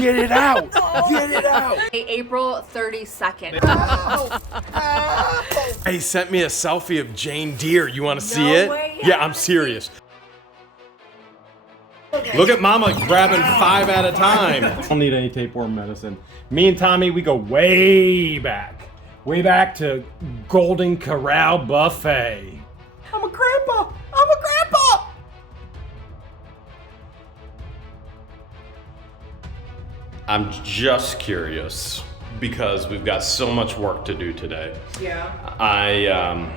Get it out! Get it out! April 32nd. He sent me a selfie of Jane Deere. You want to see No it? way. Yeah, I'm serious. Look at Mama grabbing 5 at a time. I don't need any tapeworm medicine. Me and Tommy, we go way back. Way back to Golden Corral Buffet. I'm a grandpa. I'm a grandpa. I'm just curious because we've got so much work to do today. Yeah. I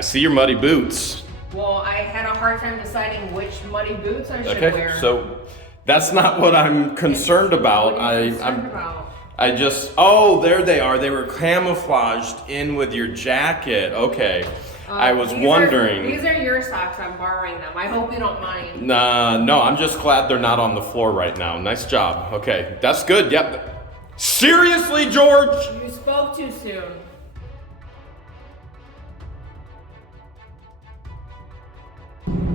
see your muddy boots. Well, I had a hard time deciding which muddy boots I should wear. So that's not what I'm concerned about. What are you concerned about? I just, oh, there they are. They were camouflaged in with your jacket. Okay. I was wondering. These are your socks. I'm borrowing them. I hope you don't mind. Nah, no, I'm just glad they're not on the floor right now. Nice job. Okay, that's good. Yep. Seriously, George? You spoke too soon.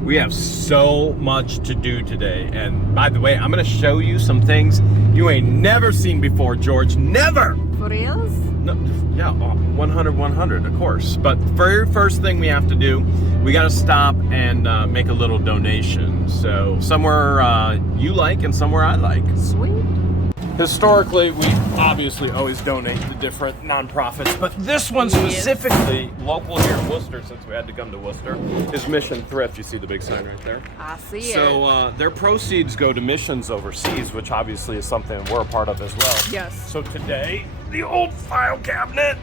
We have so much to do today, and by the way, I'm gonna show you some things you ain't never seen before, George. Never! For reals? No, yeah, 100, 100, of course. But very first thing we have to do, we gotta stop and make a little donation. So somewhere you like and somewhere I like. Sweet. Historically, we obviously always donate to different nonprofits, but this one specifically, local here in Wooster, since we had to come to Worcester, is Mission Thrift. You see the big sign right there? I see it. So their proceeds go to missions overseas, which obviously is something we're a part of as well. Yes. So today, the old file cabinet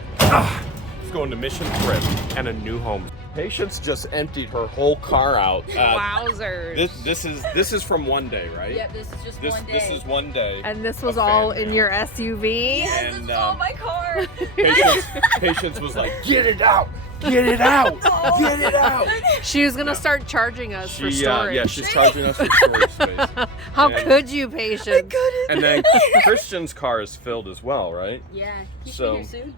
is going to Mission Thrift and a new home. Patience just emptied her whole car out. Wowzers. This is from one day, right? Yeah, this is just one day. This is one day. And this was all in your SUV? Yes, this is all my car. Patience was like, get it out! Get it out! Get it out! She was gonna start charging us for storage. Yeah, she's charging us for storage space. How could you, Patience? I couldn't. And then Christian's car is filled as well, right? Yeah, he's So- here soon.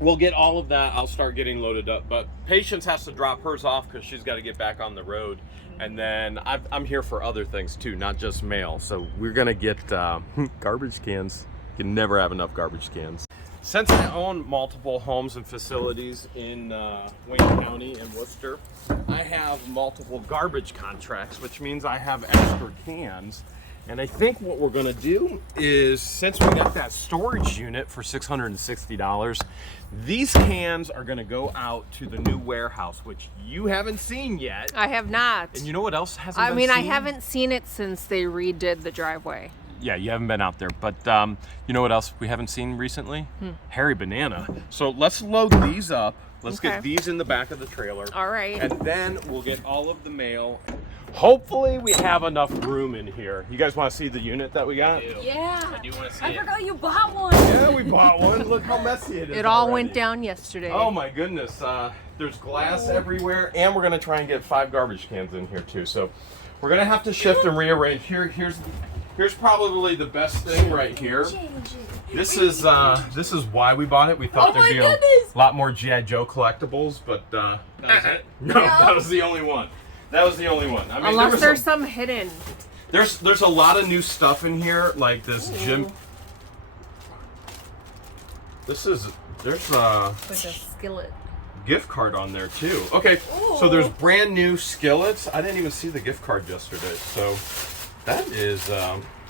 We'll get all of that. I'll start getting loaded up. But Patience has to drop hers off because she's got to get back on the road. And then I'm here for other things too, not just mail. So we're going to get garbage cans. You can never have enough garbage cans. Since I own multiple homes and facilities in Wayne County and Worcester, I have multiple garbage contracts, which means I have extra cans. And I think what we're gonna do is, since we got that storage unit for $660, these cans are gonna go out to the new warehouse, which you haven't seen yet. I have not. And you know what else hasn't been seen? I haven't seen it since they redid the driveway. Yeah, you haven't been out there, but you know what else we haven't seen recently? Hairy Banana. So let's load these up. Let's get these in the back of the trailer. All right. And then we'll get all of the mail. Hopefully we have enough room in here. You guys want to see the unit that we got? Yeah. I do want to see I it. forgot you bought one. Yeah, we bought one. Look how messy it is. It all already. went down yesterday. Oh my goodness. There's glass everywhere, and we're gonna try and get 5 garbage cans in here too. So we're gonna have to shift and rearrange. Here's probably the best thing right here. This is why we bought it. We thought there'd be a lot more G.I. Joe collectibles, but that was it. No, that was the only one. That was the only one. I mean, unless there's some hidden. There's a lot of new stuff in here, like this gym. There's With a skillet. gift card on there too. Okay, so there's brand new skillets. I didn't even see the gift card yesterday, so that is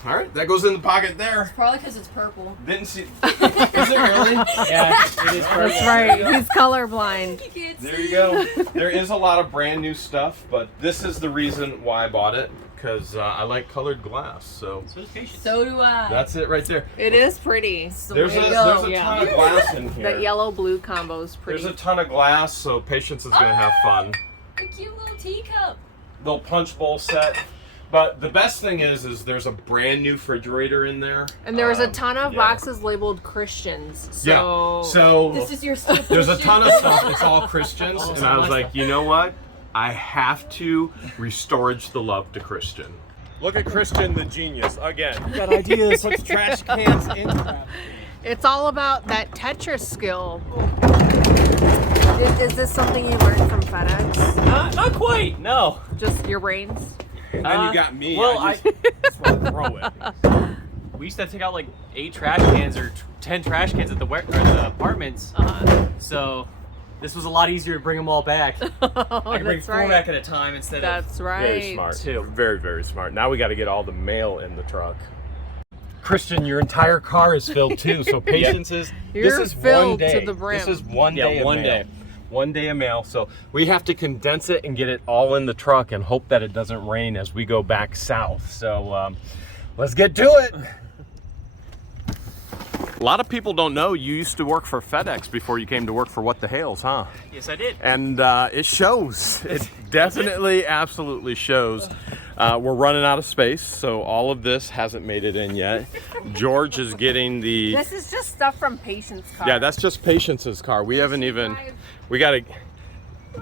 all right. That goes in the pocket there. Probably because it's purple. Didn't see. Is it really? Yeah, it is purple. That's right. He's colorblind. You can't There see. you go. There is a lot of brand new stuff, but this is the reason why I bought it, because I like colored glass. So So do I. that's it right there. It is pretty. There's a ton of glass in here. That yellow-blue combo is pretty. There's a ton of glass, so Patience is gonna have fun. A cute little teacup. Little punch bowl set. But the best thing is there's a brand new refrigerator in there. And there was a ton of boxes labeled Christians. So Yeah. So This is your stuff. there's a ton of stuff. It's all Christians, and I was like, you know what? I have to restorage the love to Christian. Look at Christian, the genius, again. Got ideas. Put trash cans in that. it's all about that Tetris skill. Is this something you learned from FedEx? Not quite. No. Just your brains? And then you got me. well, I just want to throw it. We used to take out like 8 trash cans or 10 trash cans at the apartments. So this was a lot easier to bring them all back. I can bring 4 back at a time instead That's of right. Very smart. Two. Very, very smart. Now we got to get all the mail in the truck. Christian, your entire car is filled too. So patience is. You're this is filled one day. to the brim. This is one Yeah, day. Of one mail. day. 1 day of mail. So we have to condense it and get it all in the truck and hope that it doesn't rain as we go back south. So let's get to it. A lot of people don't know you used to work for FedEx before you came to work for What the Hales, huh? Yes, I did. And it shows. It definitely, absolutely shows. We're running out of space, so all of this hasn't made it in yet. George is getting the... This is just stuff from Patience car. Yeah, that's just Patience's car. We haven't even... We got to...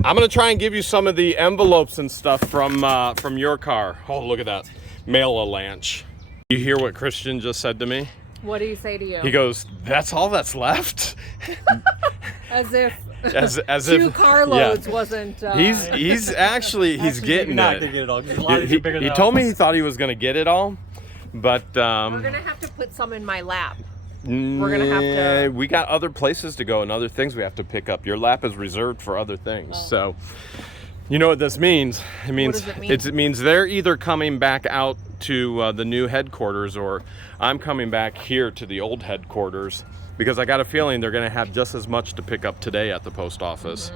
I'm going to try and give you some of the envelopes and stuff from your car. Oh, look at that. Mail a lanch. You hear what Christian just said to me? What do you say to you? He goes, "That's all that's left?" As if as 2 if carloads wasn't. He's actually getting not it. gonna get it all. 'Cause a lot of these are bigger He than told me us. he thought he was going to get it all, but We're gonna have to put some in my lap. We're gonna have to. We got other places to go and other things we have to pick up. Your lap is reserved for other things. So, you know what this means? It means does it mean? it means they're either coming back out to the new headquarters, or I'm coming back here to the old headquarters, because I got a feeling they're going to have just as much to pick up today at the post office.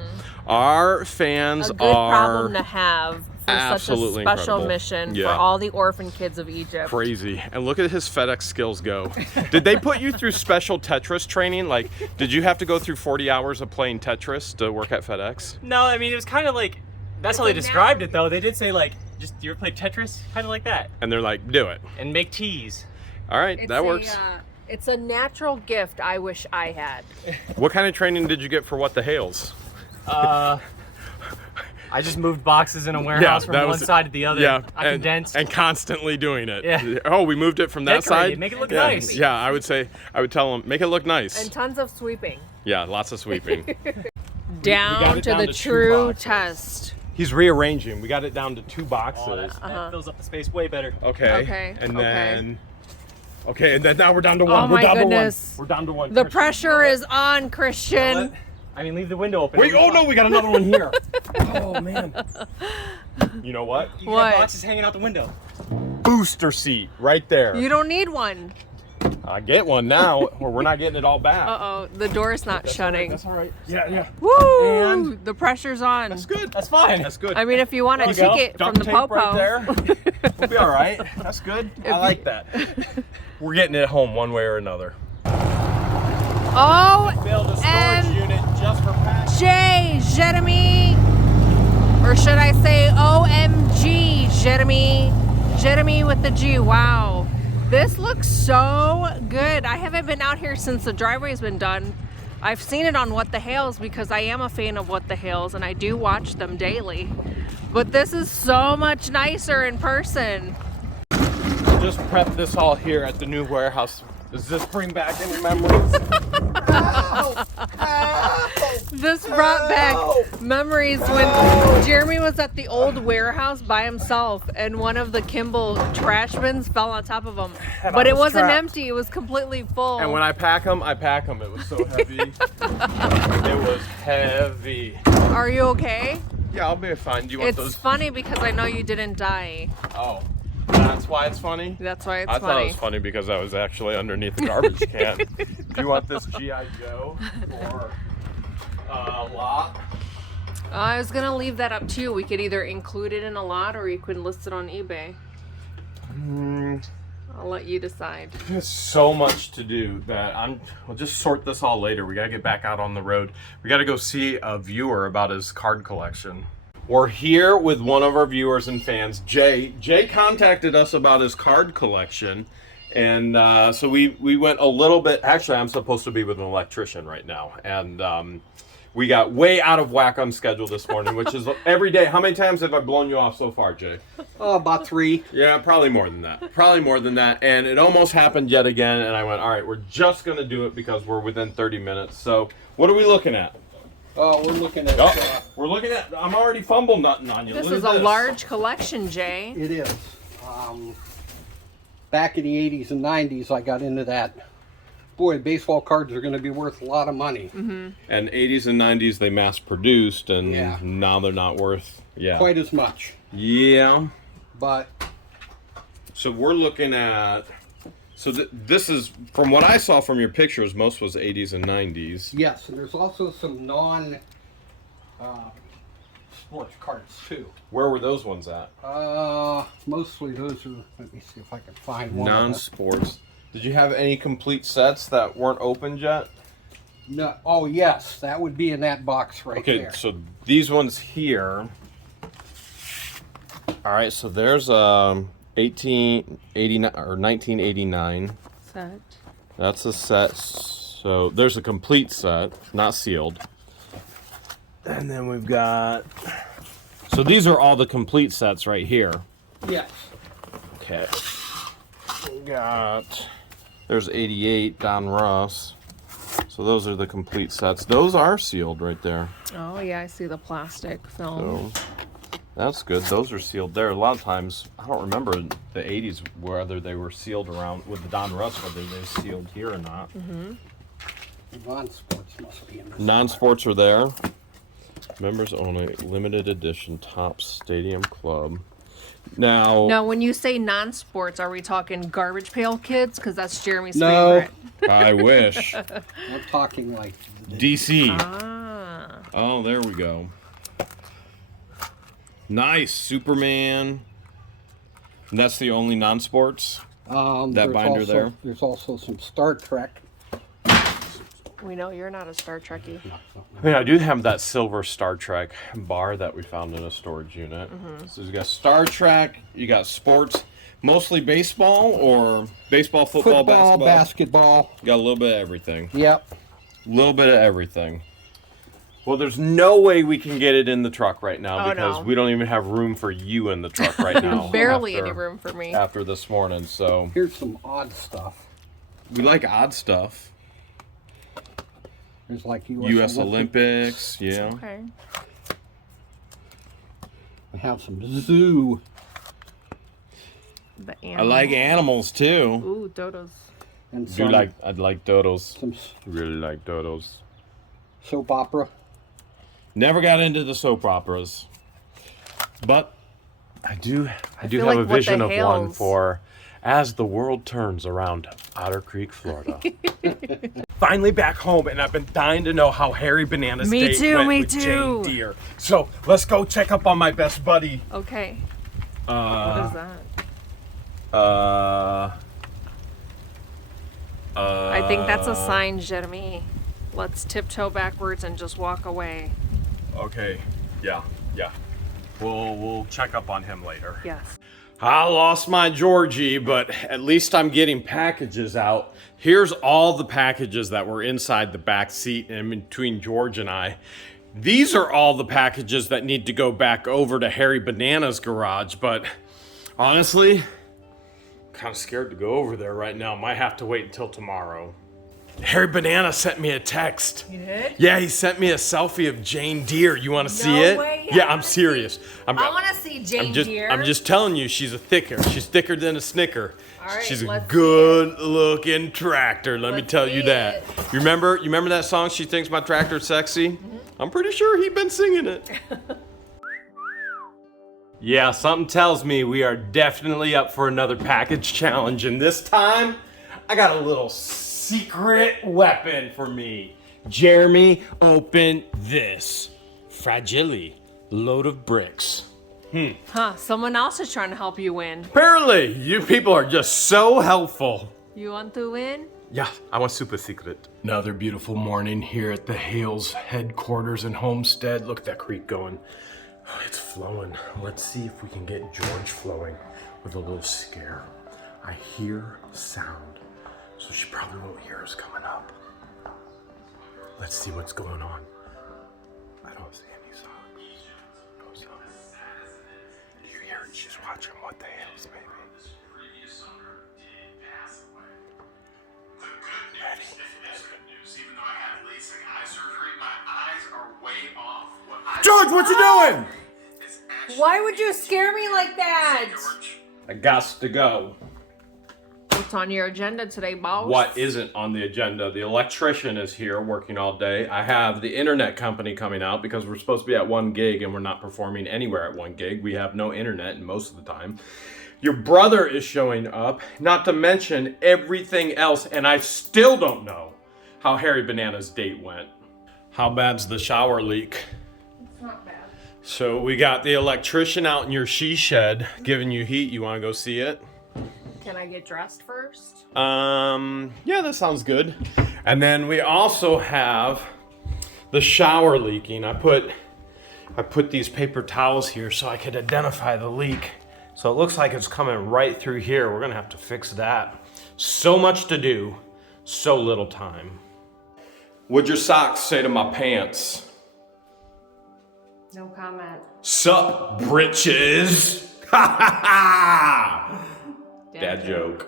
Our fans A good are problem to have for such a absolutely special incredible. mission Yeah. for all the orphan kids of Egypt. crazy. And look at his FedEx skills go. Did they put you through special Tetris training? Like, did you have to go through 40 hours of playing Tetris to work at FedEx? No, I mean, it was kind of like, that's how they described it though. They did say like, just, you ever play Tetris? Kind of like that. And they're like, do it. And make teas. All right, that works. It's a natural gift I wish I had. What kind of training did you get for What the Hales? I just moved boxes in a warehouse from one side to the other. Yeah, I condensed. and constantly doing it. Yeah. Oh, we moved it from that Decorated, side. make it look yeah. nice. Yeah, I would tell them, make it look nice. And tons of sweeping. Yeah, lots of sweeping. Down it to down the to 2 true boxes. test. He's rearranging. We got it down to 2 boxes. Oh, that fills up the space way better. Okay. And okay. then. Okay, and then now we're down to 1. Oh we're my down goodness. to 1. We're down to 1. The Christian. pressure is on, Christian. I mean, leave the window open. Wait, oh no, we got another one here. Oh man. You know what? You What? got boxes hanging out the window. Booster seat right there. You don't need one. I get one now, or we're not getting it all back. Uh-oh, the door's not shutting. That's all right. Yeah. Woo! And- The pressure's on. That's good. That's fine. That's good. I mean, if you want a There you go. ticket Duct from the tape popo. right there. We'll be all right. That's good. I like that. We're getting it home one way or another. Oh, Build a storage and unit just for packs. Jeremy, or should I say OMG, Jeremy with the G. Wow, this looks so good. I haven't been out here since the driveway's been done. I've seen it on What the Hales because I am a fan of What the Hales and I do watch them daily. But this is so much nicer in person. Just prep this all here at the new warehouse. Does this bring back any memories? This brought back memories when Jeremy was at the old warehouse by himself and one of the Kimball trash bins fell on top of him. But it wasn't empty, it was completely full. And when I pack them, It was so heavy. It was heavy. Are you okay? Yeah, I'll be fine. Do you want It's those? funny because I know you didn't die. Oh, that's why it's funny? That's why it's I thought it funny. was funny because I was actually underneath the garbage can. Do you want this G.I. Joe or a lot? I was gonna leave that up to you. We could either include it in a lot or you could list it on eBay. I'll let you decide. There's so much to do that we'll just sort this all later. We gotta get back out on the road. We gotta go see a viewer about his card collection. We're here with one of our viewers and fans, Jay. Jay contacted us about his card collection, and so we went a little bit. Actually, I'm supposed to be with an electrician right now, and we got way out of whack on schedule this morning, which is every day. How many times have I blown you off so far, Jay? Oh, about 3. Yeah, probably more than that. Probably more than that. And it almost happened yet again, and I went, all right, we're just going to do it because we're within 30 minutes. So what are we looking at? Oh, we're looking at. Oh, we're looking at. I'm already fumble nutting on you. This Look is at a large collection, Jay. It is. Back in the 80s and 90s, I got into that. Boy, baseball cards are going to be worth a lot of money. And 80s and 90s they mass produced, and Yeah. now they're not worth. Yeah. Quite as much. Yeah. But So we're looking at. So this is from what I saw from your pictures. Most was 80s and 90s. yes, and there's also some sports cards too. Where were those ones at? Mostly those are. Let me see if I can find one. Non-sports. Did you have any complete sets that weren't opened yet? No. Oh yes, that would be in that box right Okay, there. so these ones here. All right, so there's 1889 or 1989. Set. That's a set. So there's a complete set, not sealed. And then we've got. So these are all the complete sets right here. Yes. Okay. We got. There's 88 Don Russ. So those are the complete sets. Those are sealed right there. Oh yeah, I see the plastic film. So that's good. Those are sealed there. A lot of times, I don't remember the 80s whether they were sealed around with the Don Russ, whether they're sealed here or not. Non-sports must be in this. Non-sports are there. Members only, limited edition, Topps Stadium Club. Now, Now, when you say non-sports, are we talking Garbage Pail Kids? Because that's Jeremy's No. favorite. I wish. We're talking like DC. Ah. Oh, there we go. Nice. Superman. And that's the only non-sports? That there's binder also, there? There's also some Star Trek. We know you're not a Star Trekkie. I mean, I do have that silver Star Trek bar that we found in a storage unit. So you got Star Trek, you got sports, mostly baseball or baseball, football, basketball. You got a little bit of everything. Yep. A little bit of everything. Well, there's no way we can get it in the truck right now Oh, because no. we don't even have room for you in the truck right now. Barely after- any room for me. After this morning, so Here's some odd stuff. we like odd stuff. There's like U.S. Olympics, yeah. Okay. We have some zoo. The I like animals too. Ooh, dodos. And I'd like dodos. some Really like dodos. soap opera. Never got into the soap operas, but I do feel have like a what vision the of one Hales- for As the World Turns Around Otter Creek, Florida. Finally back home, and I've been dying to know how Harry Banana's Me date too, went me with too. Jane Deere. So let's go check up on my best buddy. Okay. What is that? I think that's a sign, Jeremy. Let's tiptoe backwards and just walk away. Okay, yeah. We'll check up on him later. Yes. I lost my Georgie, but at least I'm getting packages out. Here's all the packages that were inside the back seat and between George and I. These are all the packages that need to go back over to Harry Banana's garage, but honestly, I'm kind of scared to go over there right now. Might have to wait until tomorrow. Harry Banana sent me a text. You did? Yeah, he sent me a selfie of Jane Deere. You want to see No it? way, I Yeah, I'm wanna serious. I want to see Jane Deere. I'm just telling you, she's a thicker. She's thicker than a Snicker. All right, She's a let's see good-looking tractor. Let me Let's tell you see that. it. You remember that song? She thinks my tractor's sexy. I'm pretty sure he'd been singing it. Yeah, something tells me we are definitely up for another package challenge, and this time I got a little secret weapon for me. Jeremy, open this. Fragile load of bricks. Huh, someone else is trying to help you win. Apparently, you people are just so helpful. You want to win? Yeah, I want super secret. Another beautiful morning here at the Hale's headquarters and homestead. Look at that creek going. Oh, it's flowing. Let's see if we can get George flowing with a little scare. I hear sound, so she probably won't hear us coming up. Let's see what's going on. I don't see any socks. No socks. Do you hear it? She's watching What the Hales, baby. Even though I had LASIK eye surgery, my eyes are way George, what you doing? Why would you scare me like that? I got to go. What's on your agenda today, boss? What isn't on the agenda? The electrician is here working all day. I have the internet company coming out because we're supposed to be at 1 gig and we're not performing anywhere at 1 gig. We have no internet most of the time. Your brother is showing up, not to mention everything else, and I still don't know how Harry Banana's date went. How bad's the shower leak? It's not bad. So we got the electrician out in your she shed giving you heat. You want to go see it? Can I get dressed first? Yeah, that sounds good. And then we also have the shower leaking. I put these paper towels here so I could identify the leak. So it looks like it's coming right through here. We're gonna have to fix that. So much to do, so little time. What'd your socks say to my pants? No comment. Sup, britches? Ha ha ha! Dad joke.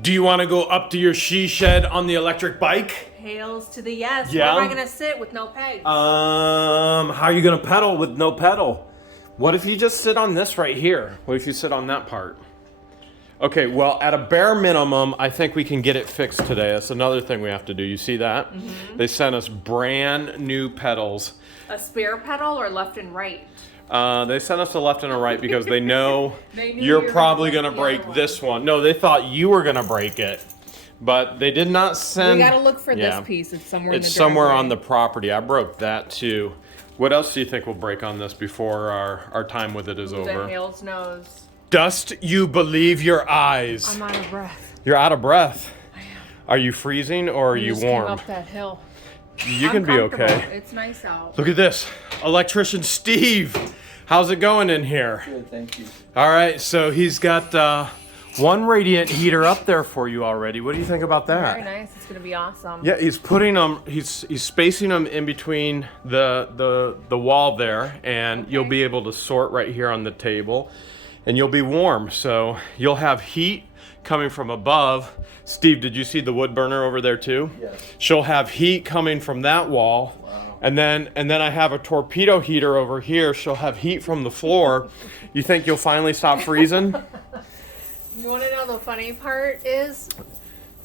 Do you want to go up to your she shed on the electric bike? Hails to the yes. Yeah? Where am I gonna sit with no pegs? How are you gonna pedal with no pedal? What if you just sit on this right here? What if you sit on that part? Okay, well, at a bare minimum, I think we can get it fixed today. That's another thing we have to do. You see that? Mm-hmm. They sent us brand new pedals. A spare pedal or left and right? They sent us a left and a right because they know They knew you're you were probably gonna gonna break break the other this one. No, they thought you were gonna break it, but they did not send. We gotta look for Yeah. this piece. It's somewhere in the It's somewhere driveway. on the property. I broke that too. What else do you think will break on this before our time with it is The over? Hale's nose. Dost you believe your eyes? I'm out of breath. You're out of breath. I am. Are you freezing or are We you just warm? Came up that hill. You I'm can be comfortable. okay. It's nice out. Look at this. Electrician Steve. How's it going in here? Good, thank you. All right, so he's got one radiant heater up there for you already. What do you think about that? Very nice. It's gonna be awesome. Yeah, he's putting them. He's spacing them in between the wall there, and you'll be able to sort right here on the table, and you'll be warm. So you'll have heat coming from above. Steve, did you see the wood burner over there too? Yes. She'll have heat coming from that wall. Wow. And then I have a torpedo heater over here. She'll have heat from the floor. You think you'll finally stop freezing? You want to know the funny part is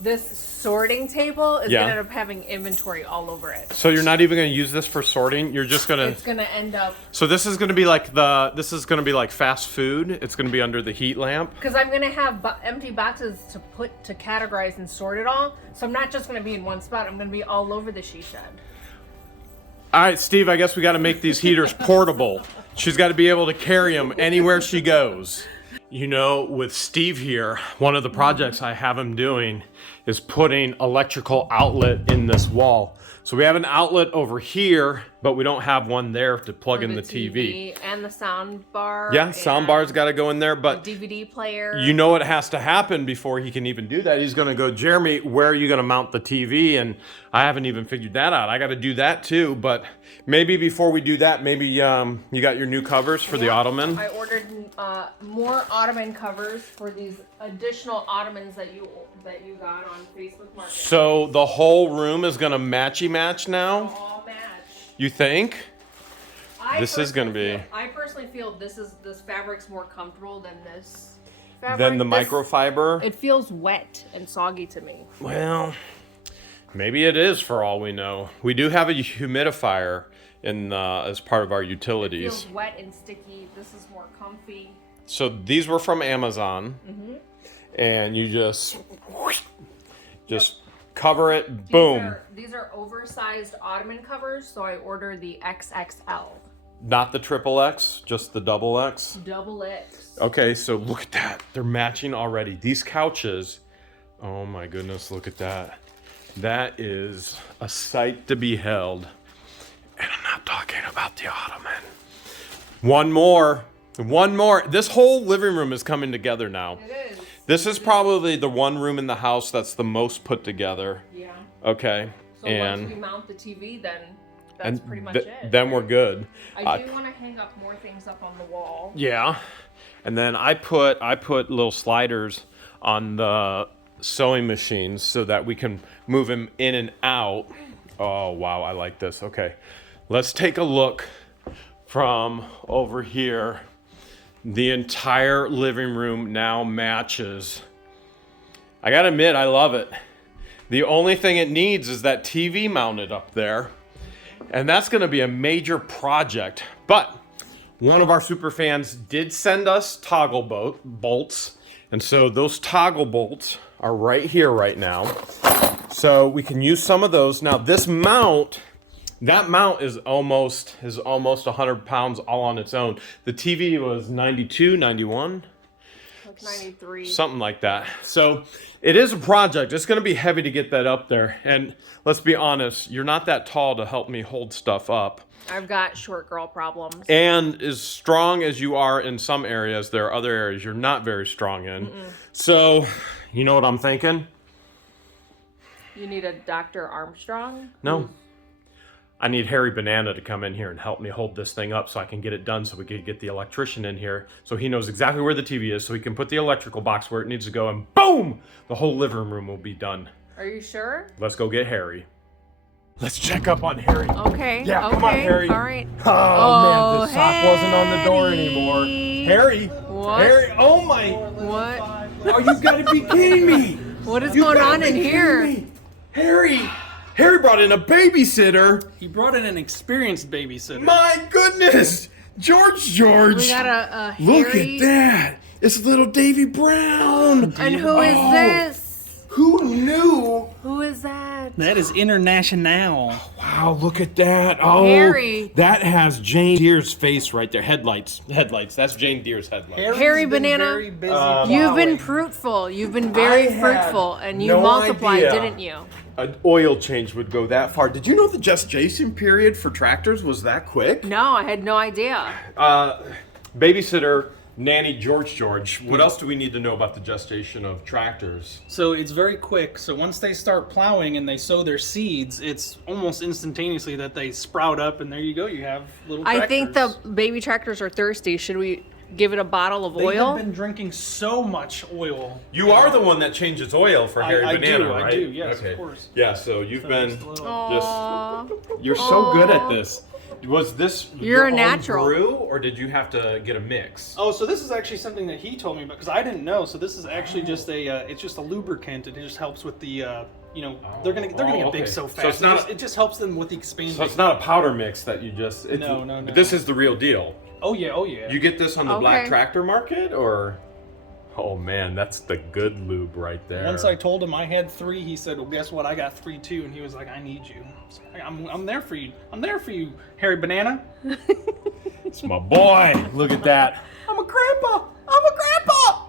this sorting table is Yeah. gonna end up having inventory all over it. So you're not even going to use this for sorting. You're just going to. It's gonna end up So this is going to be like fast food. It's going to be under the heat lamp. because I'm gonna have empty boxes to categorize and sort it all. So I'm not just gonna be in one spot. I'm gonna be all over the she shed. All right, Steve, I guess we got to make these heaters portable. She's got to be able to carry them anywhere she goes. You know, with Steve here, one of the projects I have him doing is putting electrical outlet in this wall. So we have an outlet over here, but we don't have one there to plug For in the TV. and the sound bar. Yeah, sound bar's got to go in there, but DVD player. you know what has to happen before he can even do that. He's going to go, Jeremy, where are you going to mount the TV? And I haven't even figured that out. I got to do that too. But maybe before we do that, maybe you got your new covers for the ottoman. I ordered more ottoman covers for these additional ottomans that you got on Facebook Market. So the whole room is going to matchy match now? All match. You think? I This is gonna personally be- feel- I personally feel this fabric's more comfortable than this fabric. Then the This- microfiber? It feels wet and soggy to me. Well, maybe it is for all we know. We do have a humidifier in as part of our It utilities. feels wet and sticky. This is more comfy. So these were from Amazon, and you just cover it, boom. These are oversized ottoman covers, so I ordered the XXL. Not the triple X, just the double X. Double X. Okay, so look at that. They're matching already. These couches, oh my goodness, look at that. That is a sight to be held. And I'm not talking about the ottoman. One more. This whole living room is coming together now. It is. This is probably the one room in the house that's the most put together. Yeah. Okay. So and once we mount the TV, then that's pretty much it. then we're good. I do want to hang up more things up on the wall. Yeah. And then I put little sliders on the sewing machines so that we can move them in and out. Oh, wow, I like this. Okay. Let's take a look from over here. The entire living room now matches. I gotta admit, I love it. The only thing it needs is that TV mounted up there. And that's gonna be a major project. But one of our super fans did send us toggle bolts. And so those toggle bolts are right here right now. So we can use some of those. Now this mount, that mount is almost 100 pounds all on its own. The TV was 92, 91? Like 93. Something like that. So it is a project. It's gonna be heavy to get that up there. And let's be honest, you're not that tall to help me hold stuff up. I've got short girl problems. And as strong as you are in some areas, there are other areas you're not very strong in. So, you know what I'm thinking? You need a Dr. Armstrong? No. I need Harry Banana to come in here and help me hold this thing up so I can get it done so we can get the electrician in here so he knows exactly where the TV is so he can put the electrical box where it needs to go and boom! The whole living room will be done. Are you sure? Let's go get Harry. Let's check up on Harry. Okay. Yeah, okay. come on, Harry. All right. Oh, man, the sock wasn't on the door Harry. anymore. Harry! What? Harry, oh my! What? Oh, you gotta be kidding me! What is You going gotta on be in kidding here? me. Harry! Harry brought in a babysitter! He brought in an experienced babysitter. My goodness! George! We got a Look Harry. at that! It's little Davy Brown! And who is Oh. this? Who knew? Who is that? That is international. Wow, look at that. Oh, Harry. That has Jane Deere's face right there. Headlights. That's Jane Deere's headlights. Harry been Banana, very busy You've been plowing. fruitful. You've been very I had fruitful, and you no multiplied, idea. didn't you? An oil change would go that far. Did you know the gestation period for tractors was that quick? No, I had no idea. Babysitter, nanny, George. What else do we need to know about the gestation of tractors? So it's very quick. So once they start plowing and they sow their seeds, it's almost instantaneously that they sprout up, and there you go. You have little tractors. I think the baby tractors are thirsty. Should we give it a bottle of They oil? have been drinking so much oil. You are the one that changes oil for Harry I Banana, do, right? I do, yes, okay. of course. Yeah, so you've been Just a little- Aw. you're so good at this. Was this You're your a own natural. brew, or did you have to get a mix? Oh, so this is actually something that he told me about because I didn't know. So this is actually just it's just a lubricant. It just helps with the they're gonna get okay. big so So fast. it's not- it just helps them with the expanding. So it's not a powder mix that you just... No. But this is the real deal. Oh yeah. You get this on the black Okay. tractor market, or... Oh man, that's the good lube right there. Once I told him I had 3, he said, "Well, guess what? I got 3 too." And he was like, "I need you. I'm there for you. I'm there for you, Harry Banana." It's my boy. Look at that. I'm a grandpa.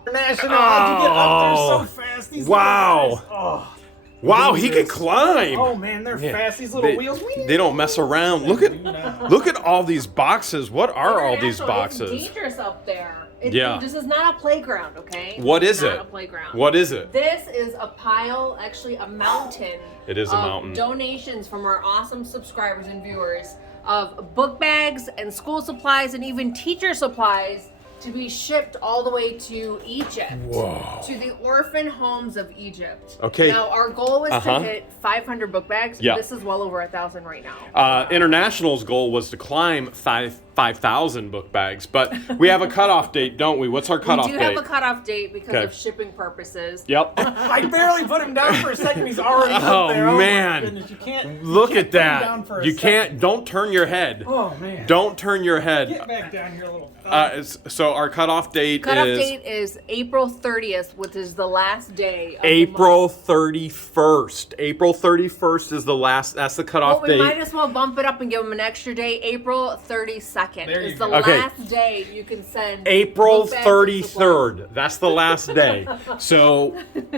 International. How'd you get up there so fast? These little Wow. guys. Oh. Wow, he can climb. Oh man, they're Yeah. fast. These little They- wheels. They don't mess around. Look at all these boxes. What are all these boxes? It's dangerous up there. Yeah. This is not a playground, okay? What It's is not it? a playground. What is it? This is a pile, actually a mountain. It is a of mountain. Donations from our awesome subscribers and viewers of book bags and school supplies and even teacher supplies to be shipped all the way to Egypt. Whoa. To the orphan homes of Egypt. Okay. Now our goal was Uh-huh. to hit 500 book bags. Yeah. This is well over 1,000 right now. International's goal was to climb 5,000 book bags, but we have a cutoff date, don't we? What's our cutoff We do date? have a cutoff date because Okay. of shipping purposes. Yep. I barely put him down for a second. He's already Oh, up there. Oh man. my goodness. You can't Look you at can't put him down that. for a You second. can't. Don't turn your head. Oh man. Don't turn your head. Get back down here, little. So our cutoff date Cutoff is date is April 30th, which is the last day of April the month. 31st. April 31st is the last. That's the cutoff Well, we date. might as well bump it up and give them an extra day. April 32nd There you is the go. Okay. last day you can send. April book bags and 33rd. That's the last day. So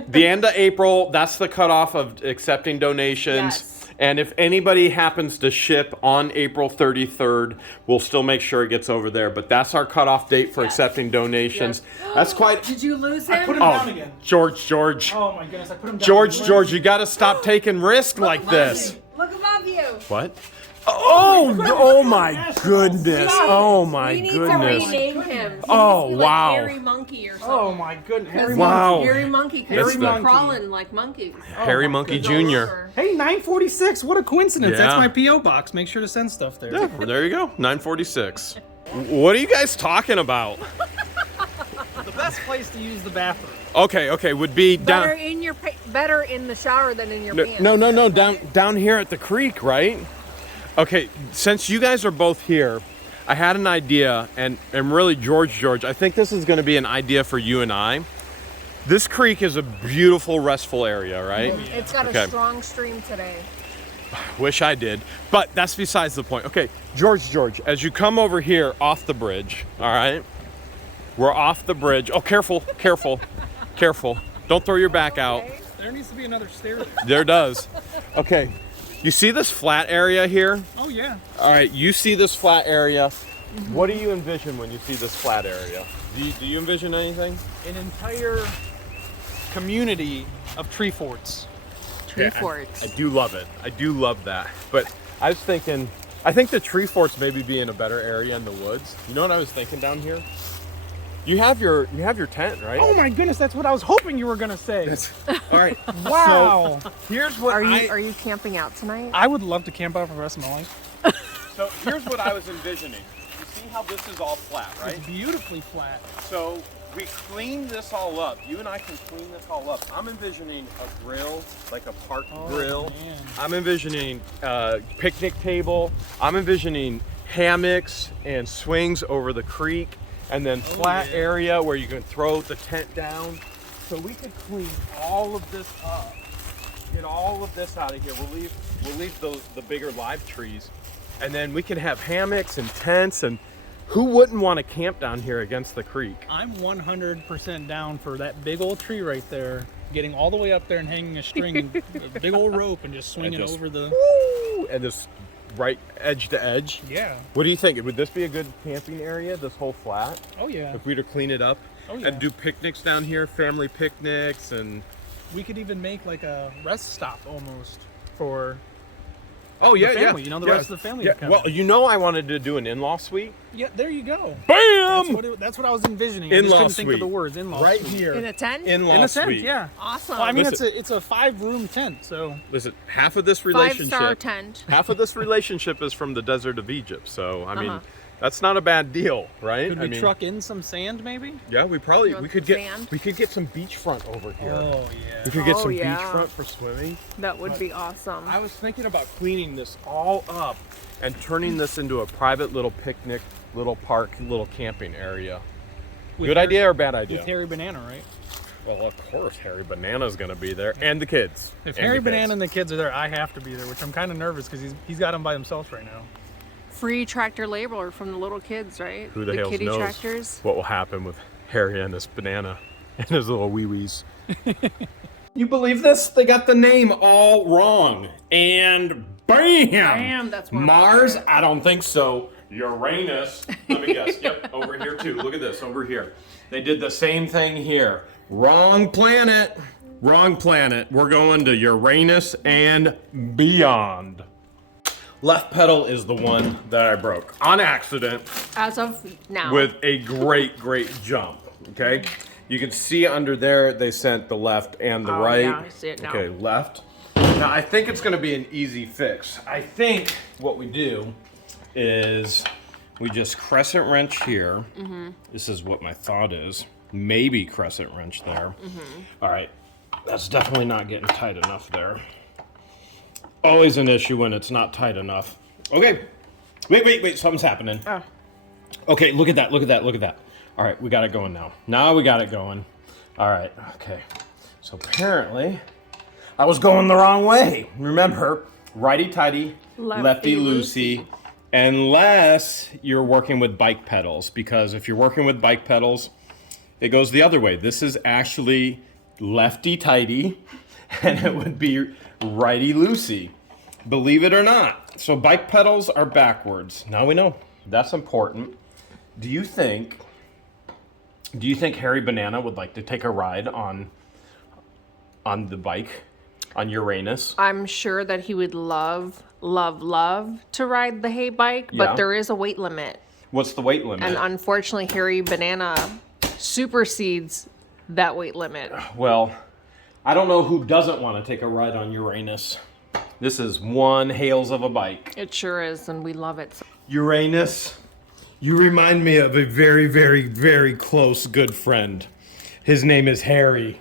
the end of April, that's the cutoff of accepting donations. Yes. And if anybody happens to ship on April 33rd, we'll still make sure it gets over there. But that's our cutoff date for Yes. accepting donations. Yes. That's quite... Did you lose I him? put him down again. George. Oh my goodness, I put him down. George, you got to stop taking risks like this. Look above you. What? Oh my goodness. Oh my We need to goodness. rename him. He Oh, needs to be like wow. Hairy Monkey or something. Oh my goodness. Harry Wow. Hairy Monkey, That's because he's the- crawling like monkeys. Harry Monkey Jr. Hey, 946. What a coincidence. Yeah. That's my P.O. box. Make sure to send stuff there. Yeah, there you go. 946. What are you guys talking about? The best place to use the bathroom. Okay, would be Better down. in your better in the shower than in your pants. No, down here at the creek, right? Okay, since you guys are both here, I had an idea, and really, George, I think this is going to be an idea for you and I. This creek is a beautiful, restful area, right? It's got Okay. a strong stream today. Wish I did, but that's besides the point. Okay, George, as you come over here off the bridge, all right? We're off the bridge. Oh, careful. Don't throw your back out. There needs to be another stair there. There does. Okay, you see this flat area here? Oh, yeah. All right, you see this flat area. What do you envision when you see this flat area? Do you envision anything? An entire community of tree forts. Tree forts. I do love it. I do love that. But I was thinking, I think the tree forts maybe be in a better area in the woods. You know what I was thinking down here? You have your tent, right? Oh my goodness, that's what I was hoping you were gonna say. All right. Wow. So here's what Are you camping out tonight? I would love to camp out for the rest of my life. So here's what I was envisioning. You see how this is all flat, right? It's beautifully flat. So we clean this all up. You and I can clean this all up. I'm envisioning a grill, like a park grill. Man. I'm envisioning a picnic table. I'm envisioning hammocks and swings over the creek, and then flat area where you can throw the tent down. So we could clean all of this up. Get all of this out of here. We'll leave the bigger live trees, and then we can have hammocks and tents. And who wouldn't want to camp down here against the creek? I'm 100% down for that big old tree right there, getting all the way up there and hanging a string, a big old rope, and just swinging just- over the. Woo! And this right edge to edge. Yeah. What do you think? Would this be a good camping area, this whole flat? Oh yeah. If we were to clean it up Oh yeah. and do picnics down here, family picnics, and We could even make like a rest stop almost for. oh The family, you know, the rest of the family would come. Well, you know, I wanted to do an in-law suite. Yeah, there you go. Bam! That's what I was envisioning. I just In-law couldn't think of the suite. words. In-law Right suite. here. In a tent? In-law In a tent, suite. yeah. Awesome. Well, I mean, Listen. it's a 5-room tent, so Listen, half of this relationship. 5-star tent. Half of this relationship is from the desert of Egypt. So I mean, Uh-huh. that's not a bad deal, right? could I we mean, truck in some sand maybe? yeah, we You want could some get sand? we could get some beachfront over here. Oh yeah. We could get Oh, some yeah. beachfront for swimming. That would be awesome. I was thinking about cleaning this all up and turning this into a private little picnic, little park, little camping area. With Good Harry- idea or bad idea? With Harry Banana, right? Well, of course, Harry Banana's gonna be there, and the kids. If And Harry the kids. Banana and the kids are there, I have to be there, which I'm kind of nervous because he's got them by himself right now. Free tractor labor from the little kids, right? Who the hell kitty knows tractors. what will happen with Harry and his banana and his little wee-wees. You believe this? They got the name all wrong. And bam! Bam, that's where Mars? I don't think so. Uranus. Let me guess. Yep, over here too. Look at this, over here. They did the same thing here. Wrong planet. Wrong planet. We're going to Uranus and beyond. Left pedal is the one that I broke on accident As of now. with a great jump. Okay, you can see under there they sent the left and the Oh, right. yeah, I see it now. Okay, left. Now I think it's going to be an easy fix. I think what we do is we just crescent wrench here. Mm-hmm. This is what my thought is. Maybe crescent wrench there. All right, that's definitely not getting tight enough there. Always an issue when it's not tight enough. Okay, wait, something's happening. Oh. Okay, look at that. All right, we got it going now. Now we got it going. All right, okay. So apparently, I was going the wrong way. Remember, righty-tighty, lefty-loosey, unless you're working with bike pedals. Because if you're working with bike pedals, it goes the other way. This is actually lefty-tighty, and it would be righty-loosey. Believe it or not. So bike pedals are backwards. Now we know. That's important. Do you think Harry Banana would like to take a ride on the bike? on Uranus. I'm sure that he would love to ride the hay bike, but Yeah. there is a weight limit. What's the weight limit? And unfortunately, Harry Banana supersedes that weight limit. Well, I don't know who doesn't want to take a ride on Uranus. This is one Hales of a bike. It sure is, and we love it. Uranus, you remind me of a very, very, very close good friend. His name is Harry.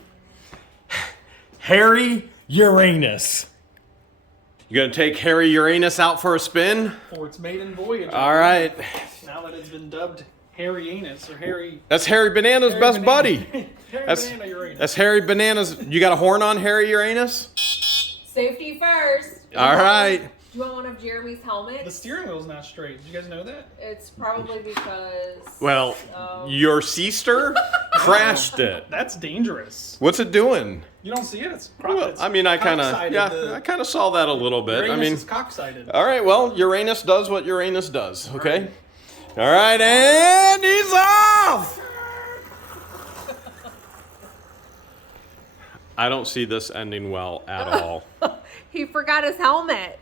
Harry Uranus. You gonna take Harry Uranus out for a spin? For its maiden voyage. All right. Now that it's been dubbed Harry Anus or Harry. That's Harry Banana's best Banana. buddy. Harry That's, Banana Uranus. that's Harry Banana's. You got a horn on Harry Uranus? Safety first. All right. Do you want one of Jeremy's The helmets? steering wheel's not straight. Did you guys know that? It's probably because... Well, your sister crashed it. That's dangerous. What's it doing? You don't see it? It's Well, I mean, I kind of, cock-sided. yeah, I kind of saw that a little bit. Uranus I mean, is cock-sided. all right, well, Uranus does what Uranus does, okay? All right, and he's off! I don't see this ending well at all. He forgot his helmet.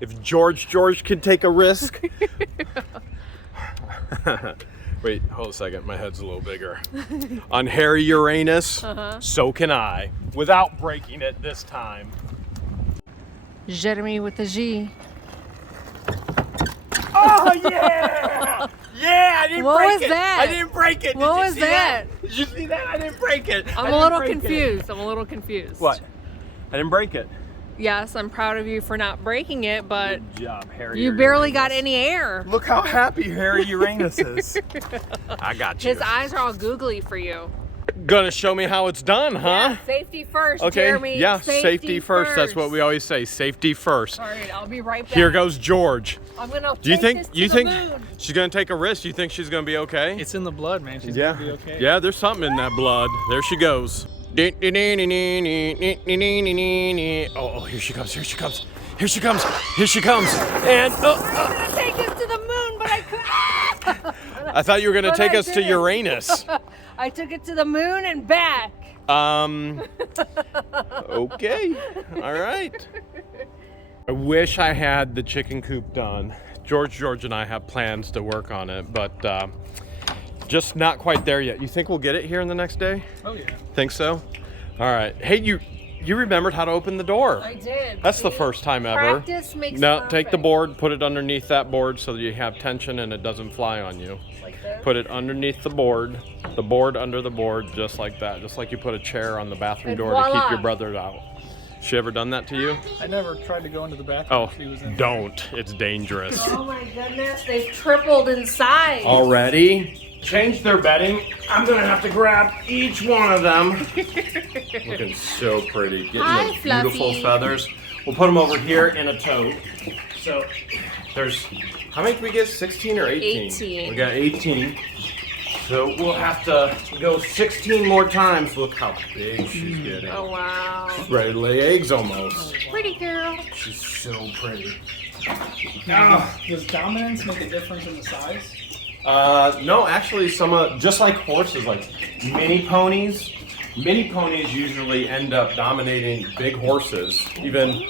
If George can take a risk. Wait, hold a second. My head's a little bigger. On Harry Uranus, so can I. Without breaking it this time. Jeremy with the G. Oh, yeah! Yeah, I didn't What break was it. that? I didn't break it. Did What you was see that? Did you see that? I didn't break it. I I'm a didn't little break it. confused. I'm a little confused. What? I didn't break it. Yes, I'm proud of you for not breaking it, but Good job, Harry. you barely got any air. Look how happy Harry Uranus is. I got you. His eyes are all googly for you. Gonna show me how it's done, huh? Yeah, safety first, Okay, Jeremy. yeah, safety first. That's what we always say, safety first. All right, I'll be right back. Here goes George. I'm gonna Do you take think this to the moon. she's gonna take a risk? You think she's gonna be okay? It's in the blood, man. She's Yeah. gonna be okay. Yeah, there's something in that blood. There she goes. Oh, here she comes, here she comes. Here she comes, here she comes. And Take us to the moon, but I couldn't. I thought you were gonna But take I us to did. Uranus. I took it to the moon and back. Okay, all right. I wish I had the chicken coop done. George and I have plans to work on it, but just not quite there yet. You think we'll get it here in the next day? Oh yeah. Think so? All right. Hey, you remembered how to open the door. I did. That's the first time ever. Practice makes No, perfect. take the board, put it underneath that board so that you have tension and it doesn't fly on you. Like this? Put it underneath the board under the board, just like that. Just like you put a chair on the bathroom And door to keep voila. your brother out. She ever done that to you? I never tried to go into the bathroom. Oh, if she was in. don't. It's dangerous. Oh my goodness, they've tripled in size. Already? Change their bedding. I'm gonna have to grab each one of them. Looking so pretty. Getting Hi, those beautiful Fluffy. feathers. We'll put them over here in a tote. So there's, how many did we get? 16 or 18? 18. We got 18. So we'll have to go 16 more times. Look how big she's getting. Oh wow. She's ready to lay eggs almost. Pretty girl. She's so pretty. Now, does dominance make a difference in the size? No, actually, just like horses, like mini ponies usually end up dominating big horses. Even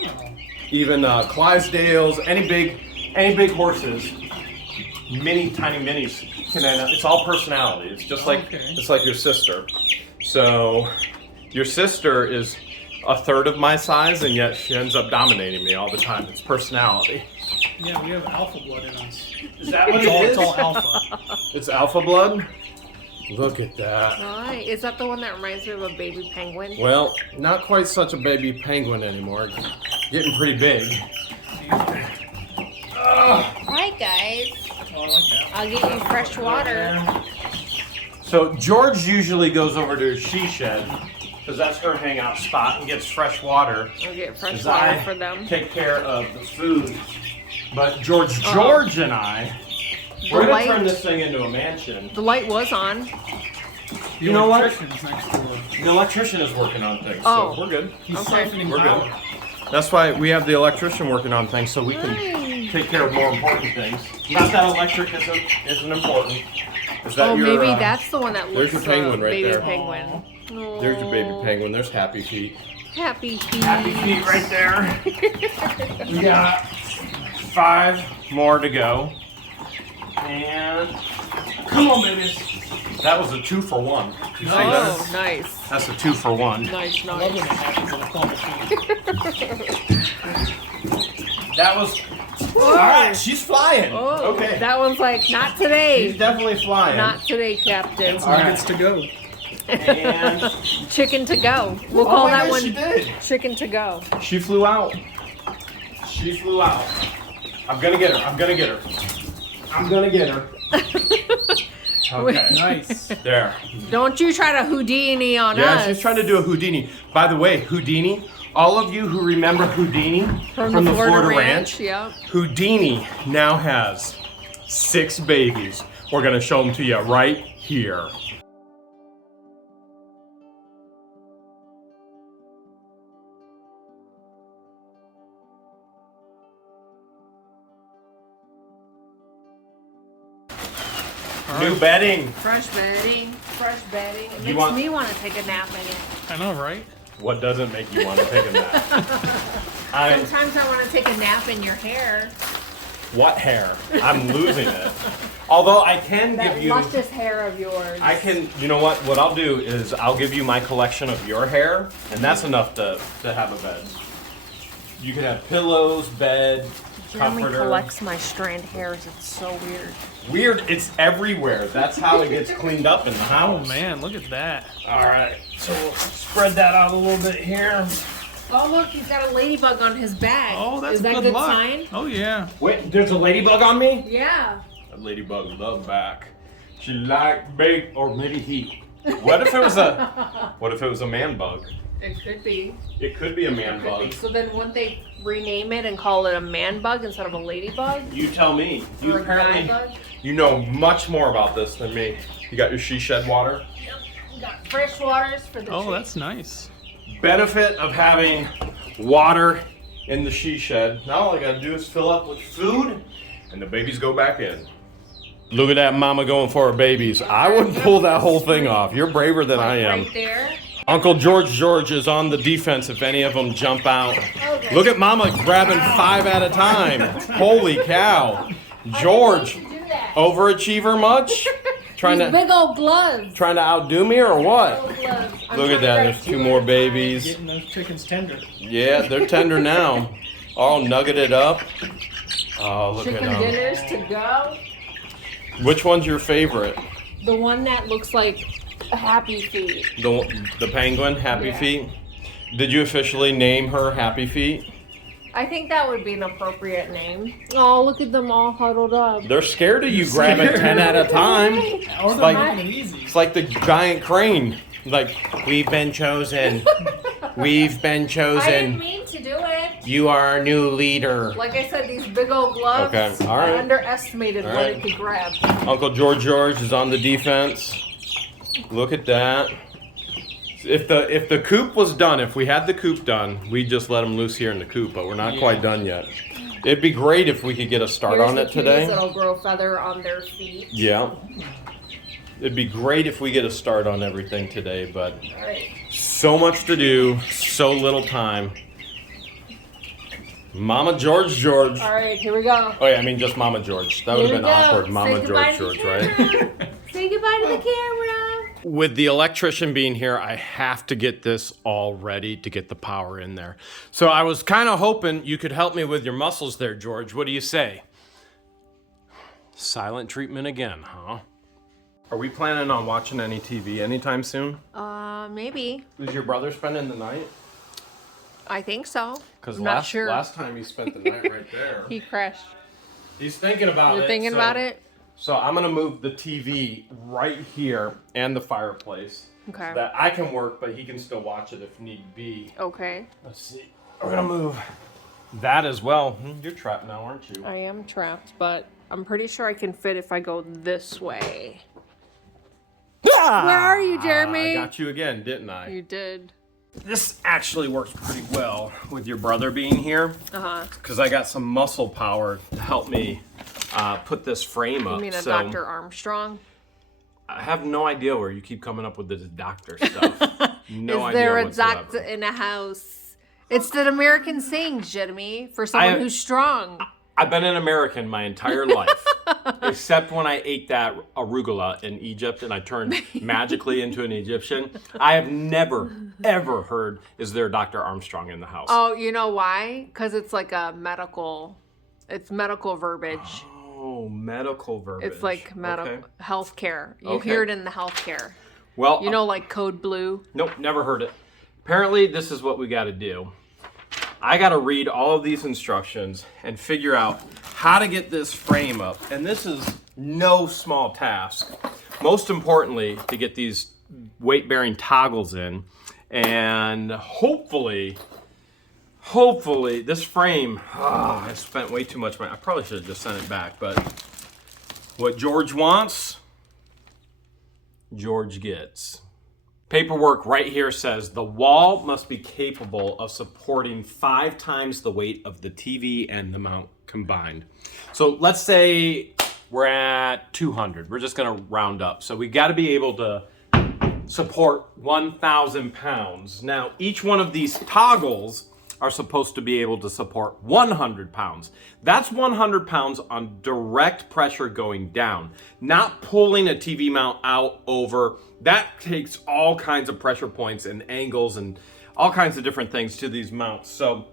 Clydesdales, any big horses, tiny minis can end up. It's all personality. It's just like it's like your sister. So your sister is a third of my size, and yet she ends up dominating me all the time. It's personality. Yeah, we have alpha blood in us. Is that what It's all alpha. It's alpha blood? Look at that. Why? Is that the one that reminds me of a baby penguin? Well, not quite such a baby penguin anymore. Getting pretty big. Alright guys. Oh, I like that. I'll get you fresh water. So George usually goes over to she shed because that's her hangout spot and gets fresh water. I'll get fresh As water I for them. take care of the food. But George and I, we're The gonna light- turn this thing into a mansion. The light was on. You know what? Electrician's next door. The electrician is working on things, Oh. so we're good. He's Okay. siphoning We're power. good. That's why we have the electrician working on things so we can take care of more important things. Not that electric isn't important. Is that Oh, your, maybe that's the one that there's looks your penguin right baby there. penguin. There's your baby penguin. There's Happy Feet. Happy feet. Happy Feet right there. We got 5 more to go. And come on, babies. That was a 2 for 1. You see that? Oh, nice. That's a 2 for 1. Nice, I love when nice. that happens in a claw machine. That was. All right, she's flying. Oh, Okay. that one's like, not She's today. definitely flying. Not today, Captain. Some nuggets to go. And Chicken to go. We'll oh call my that gosh, one she did. chicken to go. She flew out. She flew out. I'm gonna get her. I'm gonna get her. I'm gonna get her. Okay. Nice. There. Don't you try to Houdini on us. Yeah, she's trying to do a Houdini. By the way, Houdini, all of you who remember Houdini from the Florida Ranch. Yep. Houdini now has 6 babies. We're gonna show them to you right here. New bedding. Fresh bedding. Fresh bedding. It You makes want- me want to take a nap in it. I know, right? What doesn't make you want to take a nap? Sometimes I want to take a nap in your hair. What hair? I'm losing it. Although I can That give you, luscious hair of yours. I can, you know what? What I'll do is I'll give you my collection of your hair, and that's enough to have a bed. You can have pillows, bed, Jeremy comforter. collects my strand hairs. It's so weird. Weird, it's everywhere. That's how it gets cleaned up in the Oh house. man, look at that. All right, so we'll spread that out a little bit here. Oh look, he's got a ladybug on his bag. Oh, that's Is that good good luck. sign? Oh yeah. Wait, there's a ladybug on me? Yeah. That ladybug love back. She like bake, or maybe he. What if it was a man bug? It could be. It could be a man Could be. bug. So then wouldn't they rename it and call it a man bug instead of a ladybug? You tell me. You Or a guy apparently bug? you know much more about this than me. You got your she shed water. We got fresh waters for the Oh, trees. that's nice. Benefit of having water in the she shed. Now all I gotta do is fill up with food, and the babies go back in. Look at that mama going for her babies. I wouldn't pull that whole thing off. You're braver than I am. Right there. Uncle George is on the defense if any of them jump out. Okay. Look at Mama grabbing 5 at a time. Holy cow. George, I didn't mean to do that. overachiever much? Trying These to big old gloves. trying to outdo me or what? Big old gloves. I'm Look trying at to that. grab There's 2 at more a time. babies. Getting those chickens tender. Yeah, they're tender now. All nuggeted up. Oh, look Chicken at them. dinners to go. Which one's your favorite? The one that looks like a Happy Feet. The penguin, Happy Yeah. Feet? Did you officially name her Happy Feet? I think that would be an appropriate name. Oh, look at them all huddled up. They're scared of you grabbing 10 at a time. Oh, they're like- making it easy. It's like the giant crane. Like, we've been chosen. We've been I didn't chosen. mean to do it. You are our new leader. Like I said, these big old gloves. Okay, all right. I underestimated All what right. it could grab. Uncle George is on the defense. Look at that. If the coop was done, if we had the coop done, we'd just let them loose here in the coop, but we're not quite done yet. It'd be great if we could get a start Here's on the it today. cuties that'll grow feather on their feet. Yeah. It'd be great if we get a start on everything today, but All right. so much to do, so little time. Mama George. All right, here we go. Oh yeah, I mean just Mama George. That would Here have we been go. awkward. Say Mama goodbye George, to the right? camera. Say goodbye to the camera. With the electrician being here, I have to get this all ready to get the power in there. So I was kind of hoping you could help me with your muscles there, George. What do you say? Silent treatment again, huh? Are we planning on watching any TV anytime soon? Maybe. Is your brother spending the night? I think so. Because I'm not last sure. time he spent the night right there. He crashed. He's thinking about it. You're thinking about it? So I'm gonna move the TV right here and the fireplace. Okay. So that I can work, but he can still watch it if need be. Okay. Let's see. We're gonna move that as well. You're trapped now, aren't you? I am trapped, but I'm pretty sure I can fit if I go this way. Where are you, Jeremy? I got you again, didn't I? You did. This actually works pretty well with your brother being here, Uh-huh. because I got some muscle power to help me put this frame up. You mean a so, Dr. Armstrong? I have no idea where you keep coming up with this doctor stuff. No Is there idea a doctor whatsoever. in a house? It's the American saying, Jeremy, for someone who's strong. I've been an American my entire life, except when I ate that arugula in Egypt and I turned magically into an Egyptian. I have never, ever heard, is there Dr. Armstrong in the house? Oh, you know why? Because it's like a medical, it's medical verbiage. Oh, medical verbiage. It's like medical Okay. healthcare. You Okay. hear it in the healthcare. Well, You know, like Code Blue. nope, never heard it. Apparently, this is what we got to do. I got to read all of these instructions and figure out how to get this frame up. And this is no small task. Most importantly, to get these weight-bearing toggles in. And hopefully, this frame, I spent way too much money. I probably should have just sent it back. But what George wants, George gets. Paperwork right here says the wall must be capable of supporting 5 times the weight of the TV and the mount combined. So let's say we're at 200. We're just going to round up. So we got to be able to support 1,000 pounds. Now, each one of these toggles are supposed to be able to support 100 pounds. That's 100 pounds on direct pressure going down, not pulling a TV mount out over. That takes all kinds of pressure points and angles and all kinds of different things to these mounts. So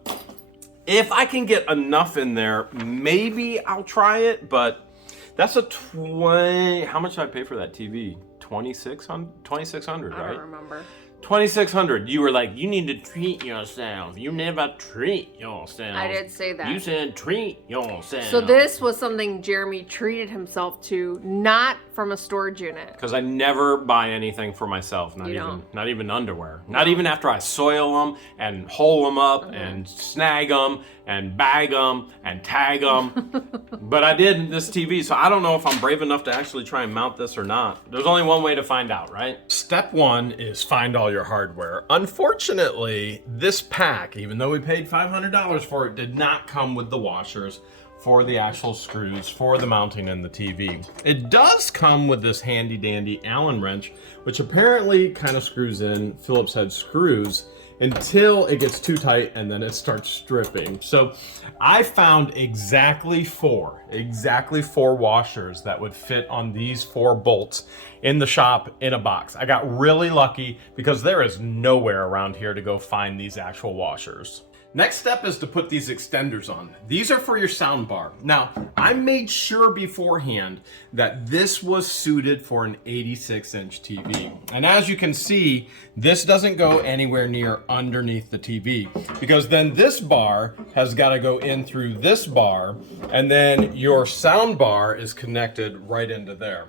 if I can get enough in there, maybe I'll try it, but that's a 20, how much did I pay for that TV? 2,600, I right? don't remember. 2,600. You were like, you need to treat yourself. You never treat yourself. I did say that. You said treat yourself. So this was something Jeremy treated himself to, not from a storage unit. Because I never buy anything for myself. Not You even don't? not even underwear. Not even after I soil them and hole them up and snag them and bag them and tag them. But I did in this TV, so I don't know if I'm brave enough to actually try and mount this or not. There's only one way to find out, right? Step 1 is find all your hardware. Unfortunately, this pack, even though we paid $500 for it, did not come with the washers for the actual screws for the mounting in the TV. It does come with this handy dandy Allen wrench, which apparently kind of screws in Phillips head screws until it gets too tight and then it starts stripping. So I found exactly four washers that would fit on these 4 bolts in the shop in a box. I got really lucky because there is nowhere around here to go find these actual washers. Next step is to put these extenders on. These are for your sound bar. Now, I made sure beforehand that this was suited for an 86-inch TV. And as you can see, this doesn't go anywhere near underneath the TV because then this bar has got to go in through this bar and then your sound bar is connected right into there.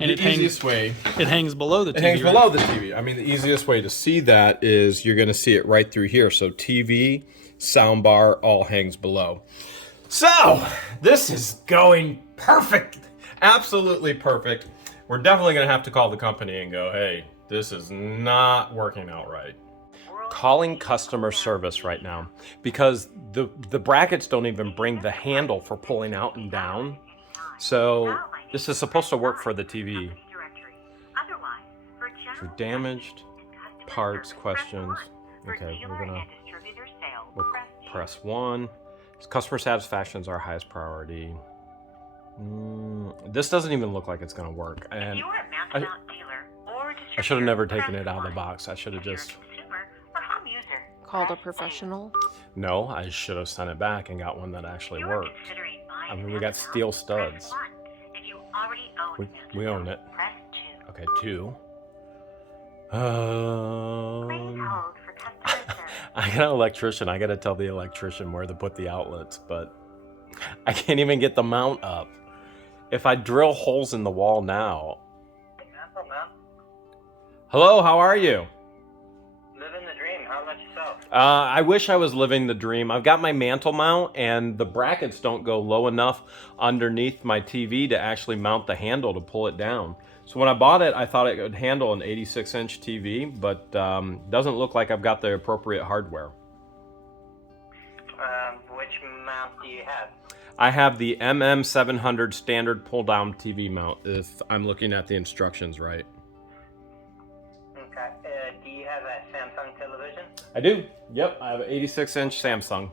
And the easiest way, it hangs below the TV. it hangs below the TV. I mean, the easiest way to see that is you're going to see it right through here. So TV, soundbar, all hangs below. So this is going perfect, absolutely perfect. We're definitely going to have to call the company and go, hey, this is not working out right. Calling customer service right now because the brackets don't even bring the handle for pulling out and down. So this is supposed to work for the TV. For damaged parts, questions. Okay, we'll press 1. Customer satisfaction is our highest priority. This doesn't even look like it's going to work. And I should have never taken it out of the box. I should have just... Called a professional. No, I should have sent it back and got one that actually worked. I mean, we got steel studs. We own it. Okay, 2. I got an electrician. I got to tell the electrician where to put the outlets, but I can't even get the mount up. If I drill holes in the wall now. Hello, how are you? Living the dream. How about yourself? I wish I was living the dream. I've got my mantle mount and the brackets don't go low enough underneath my TV to actually mount the handle to pull it down. So when I bought it, I thought it could handle an 86-inch TV, but doesn't look like I've got the appropriate hardware. Which mount do you have? I have the MM700 standard pull-down TV mount, if I'm looking at the instructions right. Okay. Do you have a Samsung television? I do. Yep, I have an 86-inch Samsung.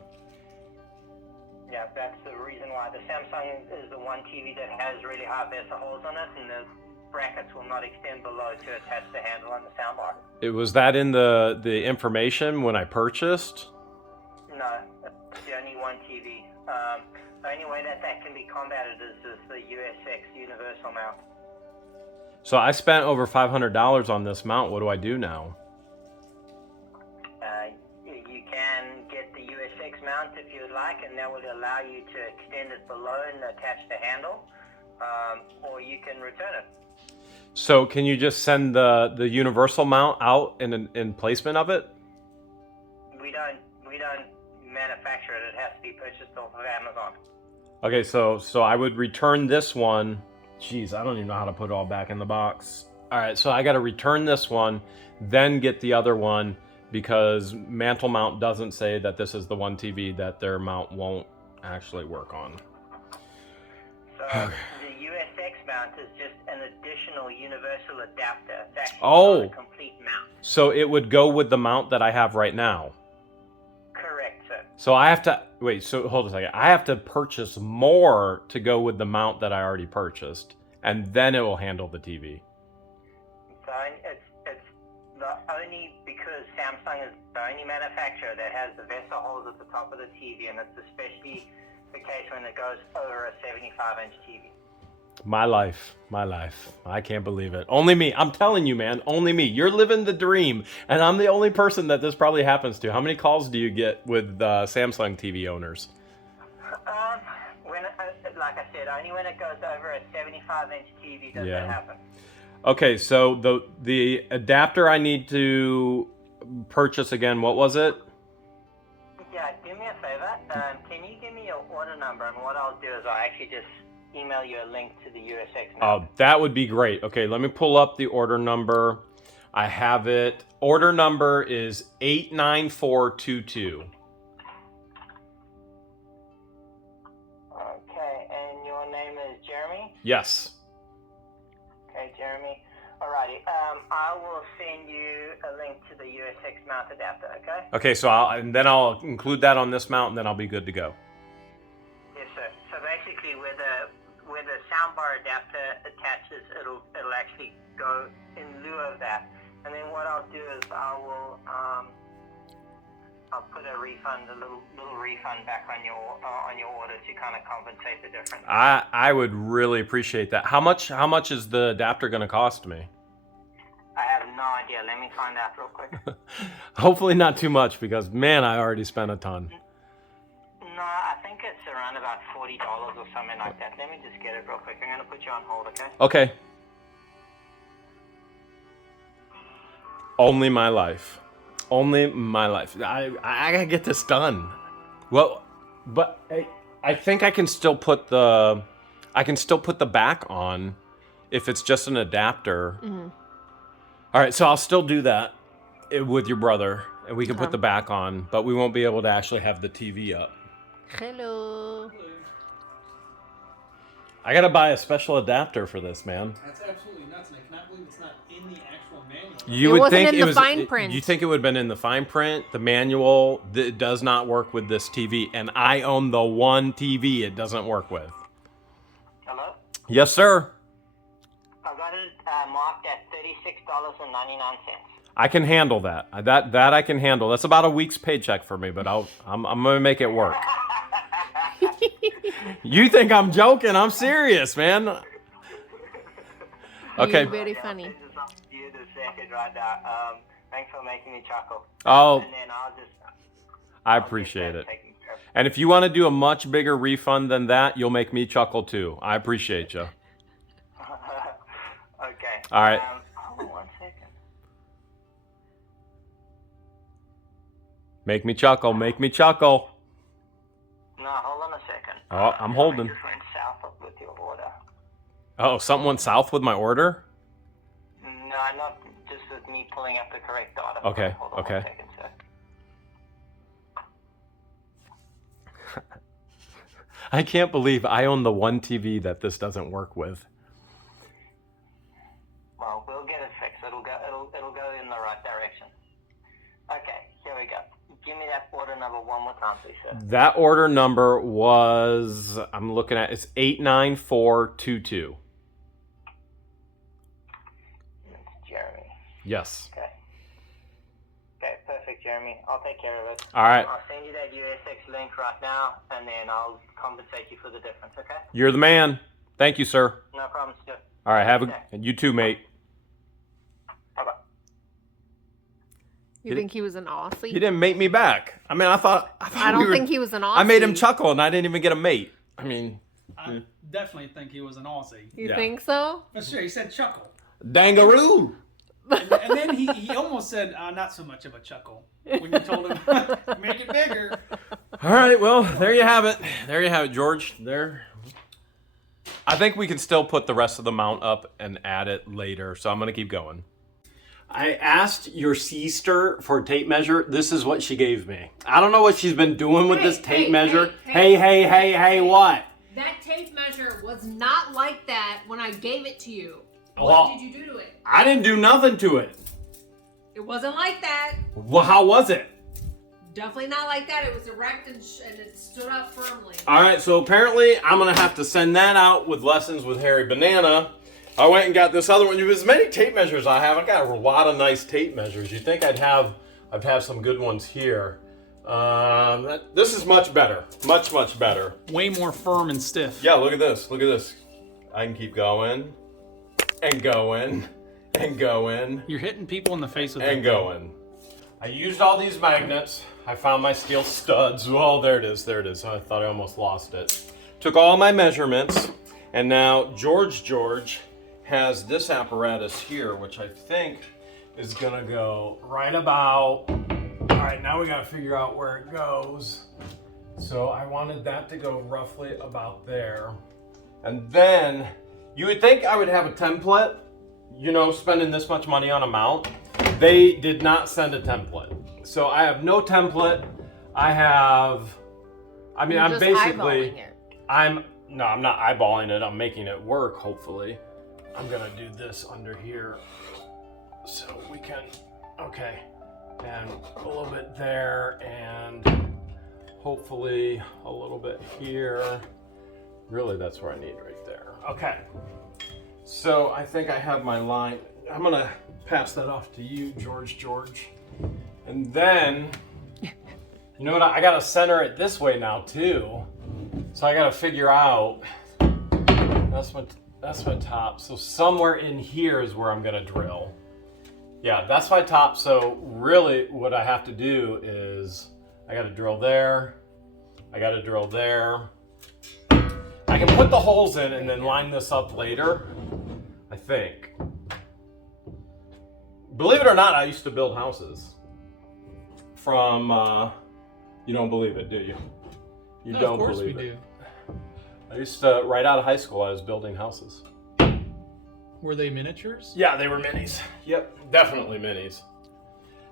Yeah, that's the reason why. The Samsung is the one TV that has really high VESA holes on it, and the brackets will not extend below to attach the handle on the soundbar. Was that in the information when I purchased? No, it's the only one TV. The only way that can be combated is the USX universal mount. So I spent over $500 on this mount. What do I do now? You can get the USX mount if you'd like, and that will allow you to extend it below and attach the handle, or you can return it. So can you just send the universal mount out in placement of it? We don't manufacture it. It has to be purchased off of Amazon. Okay, so I would return this one. Jeez, I don't even know how to put it all back in the box. All right, so I got to return this one, then get the other one, because Mantle Mount doesn't say that this is the one TV that their mount won't actually work on. So the USX mount is just an additional universal adapter. It's actually Oh. not a complete mount. So it would go with the mount that I have right now. Correct, sir. So I have to wait. So hold a second. I have to purchase more to go with the mount that I already purchased, and then it will handle the TV. So it's the only, because Samsung is the only manufacturer that has the VESA holes at the top of the TV, and it's especially the case when it goes over a 75-inch TV. My life. I can't believe it. Only me. I'm telling you, man. Only me. You're living the dream, and I'm the only person that this probably happens to. How many calls do you get with Samsung TV owners? When like I said, only when it goes over a 75-inch TV does Yeah. that happen. Okay, so the adapter I need to purchase again, what was it? Yeah, do me a favor. Can you give me your order number? And what I'll do is I'll actually just email you a link to the USX Oh, number. that would be great. Okay, let me pull up the order number. I have it. Order number is 89422. Okay, and your name is Jeremy? Yes. Okay, Jeremy. Alrighty, I will send you a link to the USX mount adapter, okay? Okay, so I'll include that on this mount, and then I'll be good to go. Yes, sir. So basically, where the soundbar adapter attaches, it'll actually go in lieu of that. And then what I'll do is I'll put a little refund back on your order to kind of compensate the difference. I would really appreciate that. How much is the adapter going to cost me? I have no idea. Let me find out real quick. Hopefully not too much, because man, I already spent a ton. No, I think it's around about $40 or something like that. Let me just get it real quick. I'm going to put you on hold, okay? Okay. Only my life. Only my life. I gotta get this done. Well, but I think I can still put the back on if it's just an adapter. Mm-hmm. All right, so I'll still do that with your brother, and we can put the back on, but we won't be able to actually have the TV up. Hello. I gotta buy a special adapter for this, man. That's absolutely nuts, and I cannot believe it's not in the actual manual. You It would wasn't think in it the was. fine print. You think it would have been in the fine print, the manual? It does not work with this TV, and I own the one TV it doesn't work with. Hello? Yes, sir. I got it marked at $36.99. I can handle that. That I can handle. That's about a week's paycheck for me, but I'm gonna make it work. You think I'm joking? I'm serious, man. Okay. You're very funny. This is up to you this second right now. Thanks for making me chuckle. Oh, And then I'll just... I I'll get appreciate that it. taken care of. And if you want to do a much bigger refund than that, you'll make me chuckle too. I appreciate you. Okay. All right. Hold on 1 second. Make me chuckle. Make me chuckle. No, hold on a second. Oh, I'm holding. I just went south up with your order. Oh, something went south with my order? No, not just with me pulling up the correct data. Okay, Hold on okay. 1 second, sir. I can't believe I own the one TV that this doesn't work with. Well, we'll get it fixed. It'll go in the right direction. Okay, here we go. Give me that order number one more time, please, sir. That order number was, I'm looking at, it's 89422. It's Jeremy. Yes. Okay. Okay, perfect, Jeremy. I'll take care of it. All right. I'll send you that USX link right now, and then I'll compensate you for the difference, okay? You're the man. Thank you, sir. No problem, sir. All right, have Okay. you too, mate. Bye-bye. You think he was an Aussie? He didn't mate me back. I mean, I thought I don't think he was an Aussie. I made him chuckle, and I didn't even get a mate. I mean, I definitely think he was an Aussie. You Yeah. think so? But sure, he said chuckle. dangaroo. And then he almost said, not so much of a chuckle when you told him, make it bigger. All right, well, there you have it. There you have it, George. There. I think we can still put the rest of the mount up and add it later, so I'm going to keep going. I asked your sister for a tape measure. This is what she gave me. I don't know what she's been doing with this tape measure. Hey, what? That tape measure was not like that when I gave it to you. Well, What did you do to it? I didn't do nothing to it. It wasn't like that. Well, how was it? Definitely not like that. It was erect and it stood up firmly. All right, so apparently I'm going to have to send that out with Lessons with Harry Banana. I went and got this other one. As many tape measures I have, I got a lot of nice tape measures. You'd think I'd have some good ones here. This is much better. Much better. Way more firm and stiff. Yeah, look at this. Look at this. I can keep going and going and going You're hitting people in the face with and it. going. I used all these magnets. I found my steel studs. Well, there it is. There it is. I thought I almost lost it. Took all my measurements, and now George has this apparatus here, which I think is gonna go right about. All right, now we gotta figure out where it goes. So I wanted that to go roughly about there. And then you would think I would have a template, you know, spending this much money on a mount. They did not send a template. So I have no template. I'm Just basically, eyeballing it. I'm not eyeballing it. I'm making it work, hopefully. I'm gonna do this under here so we can, okay. And a little bit there and hopefully a little bit here. Really, that's where I need right there. Okay. So I think I have my line. I'm gonna pass that off to you, George. And then, you know what? I gotta center it this way now too. So I gotta figure out, that's my top. So somewhere in here is where I'm gonna drill. Yeah, that's my top. So really what I have to do is I gotta drill there. I gotta drill there. I can put the holes in and then line this up later, I think. Believe it or not, I used to build houses from, you don't believe it, do you? You No, don't of course believe we it. do. I used to, right out of high school, I was building houses. Were they miniatures? Yeah, they were minis. Yep, definitely minis.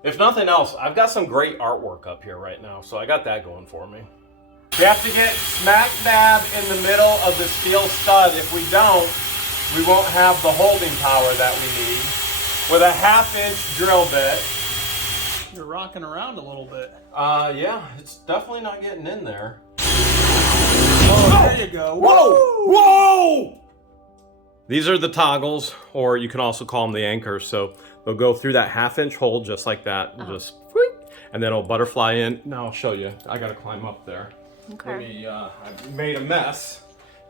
If nothing else, I've got some great artwork up here right now, so I got that going for me. We have to get smack dab in the middle of the steel stud. If we don't, we won't have the holding power that we need. With a 1/2-inch drill bit. You're rocking around a little bit. Yeah, it's definitely not getting in there. Oh, there you go. Whoa! These are the toggles, or you can also call them the anchors. So they'll go through that 1/2-inch hole just like that, just, and then it'll butterfly in. Now I'll show you. I gotta climb up there. Okay. I made a mess,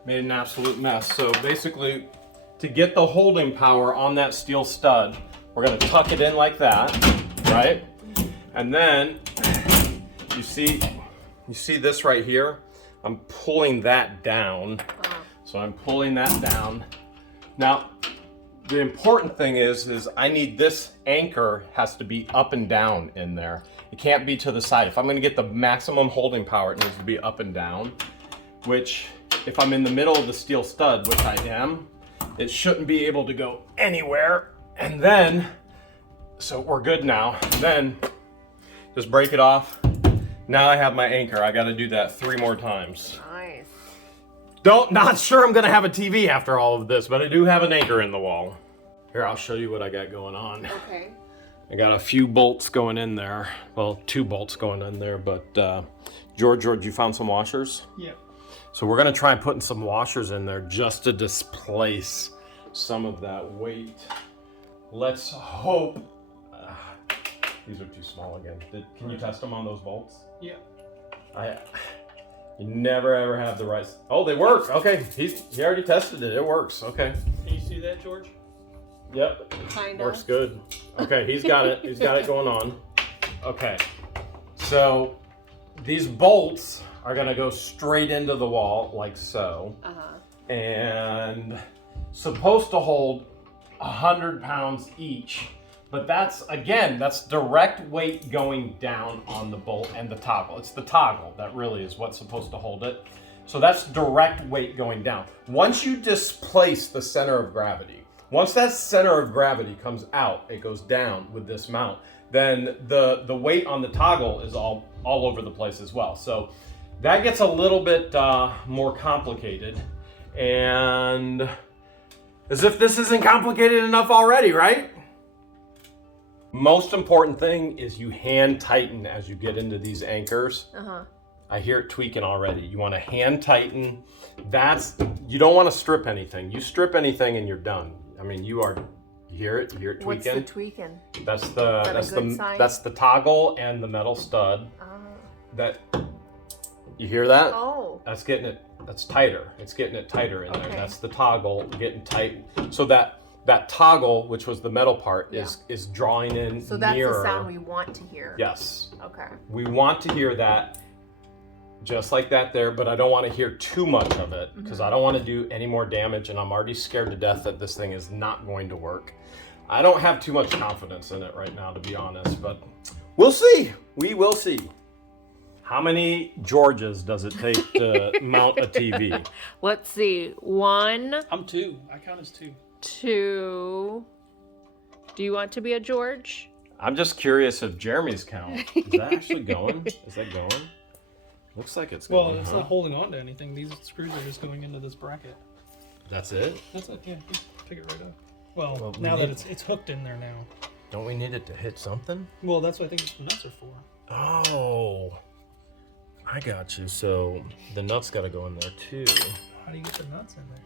made an absolute mess. So basically, to get the holding power on that steel stud, we're gonna tuck it in like that, right? And then you see this right here? I'm pulling that down. So I'm pulling that down. Now, the important thing is I need this anchor has to be up and down in there. It can't be to the side. If I'm gonna get the maximum holding power, it needs to be up and down, which if I'm in the middle of the steel stud, which I am, it shouldn't be able to go anywhere. And then, so we're good now. Then, just break it off. Now I have my anchor. I gotta do that 3 more times. Nice. Not sure I'm gonna have a TV after all of this, but I do have an anchor in the wall. Here, I'll show you what I got going on. Okay. I got a few bolts going in there. Well, 2 bolts going in there, but George, you found some washers? Yeah. So we're gonna try putting some washers in there just to displace some of that weight. Let's hope. These are too small again. Can you test them on those bolts? Yeah. You never ever have the right. Oh, they work. Okay, he already tested it. It works. Okay. Can you see that, George? Yep. Kinda. Works good. Okay, he's got it. He's got it going on. Okay. So these bolts are gonna go straight into the wall like so, and supposed to hold 100 pounds each. But that's direct weight going down on the bolt and the toggle. It's the toggle that really is what's supposed to hold it. So that's direct weight going down. Once you displace the center of gravity, once that center of gravity comes out, it goes down with this mount, then the weight on the toggle is all over the place as well. So that gets a little bit more complicated. And as if this isn't complicated enough already, right? Most important thing is you hand tighten as you get into these anchors. I hear it tweaking already. You want to hand tighten. You don't want to strip anything. You strip anything and you're done. I mean, you hear it tweaking. What's the tweaking? That's the toggle and the metal stud. You hear that? Oh. That's tighter. It's getting it tighter in there. Okay. That's the toggle getting tight. So that toggle, which was the metal part, is drawing in So that's nearer. the sound we want to hear. Yes. Okay. We want to hear that just like that there, but I don't want to hear too much of it because I don't want to do any more damage, and I'm already scared to death that this thing is not going to work. I don't have too much confidence in it right now, to be honest, but we'll see. We will see. How many Georges does it take to mount a TV? Let's see. 1, I'm 2. I count as 2. 2. Do you want to be a George? I'm just curious if Jeremy's count. Is that actually going? Is that going? Looks like it's going. Well, it's not holding on to anything. These screws are just going into this bracket. That's it? That's it, yeah. Pick it right up. Well now that it's hooked in there now. Don't we need it to hit something? Well, that's what I think the nuts are for. Oh, I got you. So the nuts got to go in there too. How do you get the nuts in there?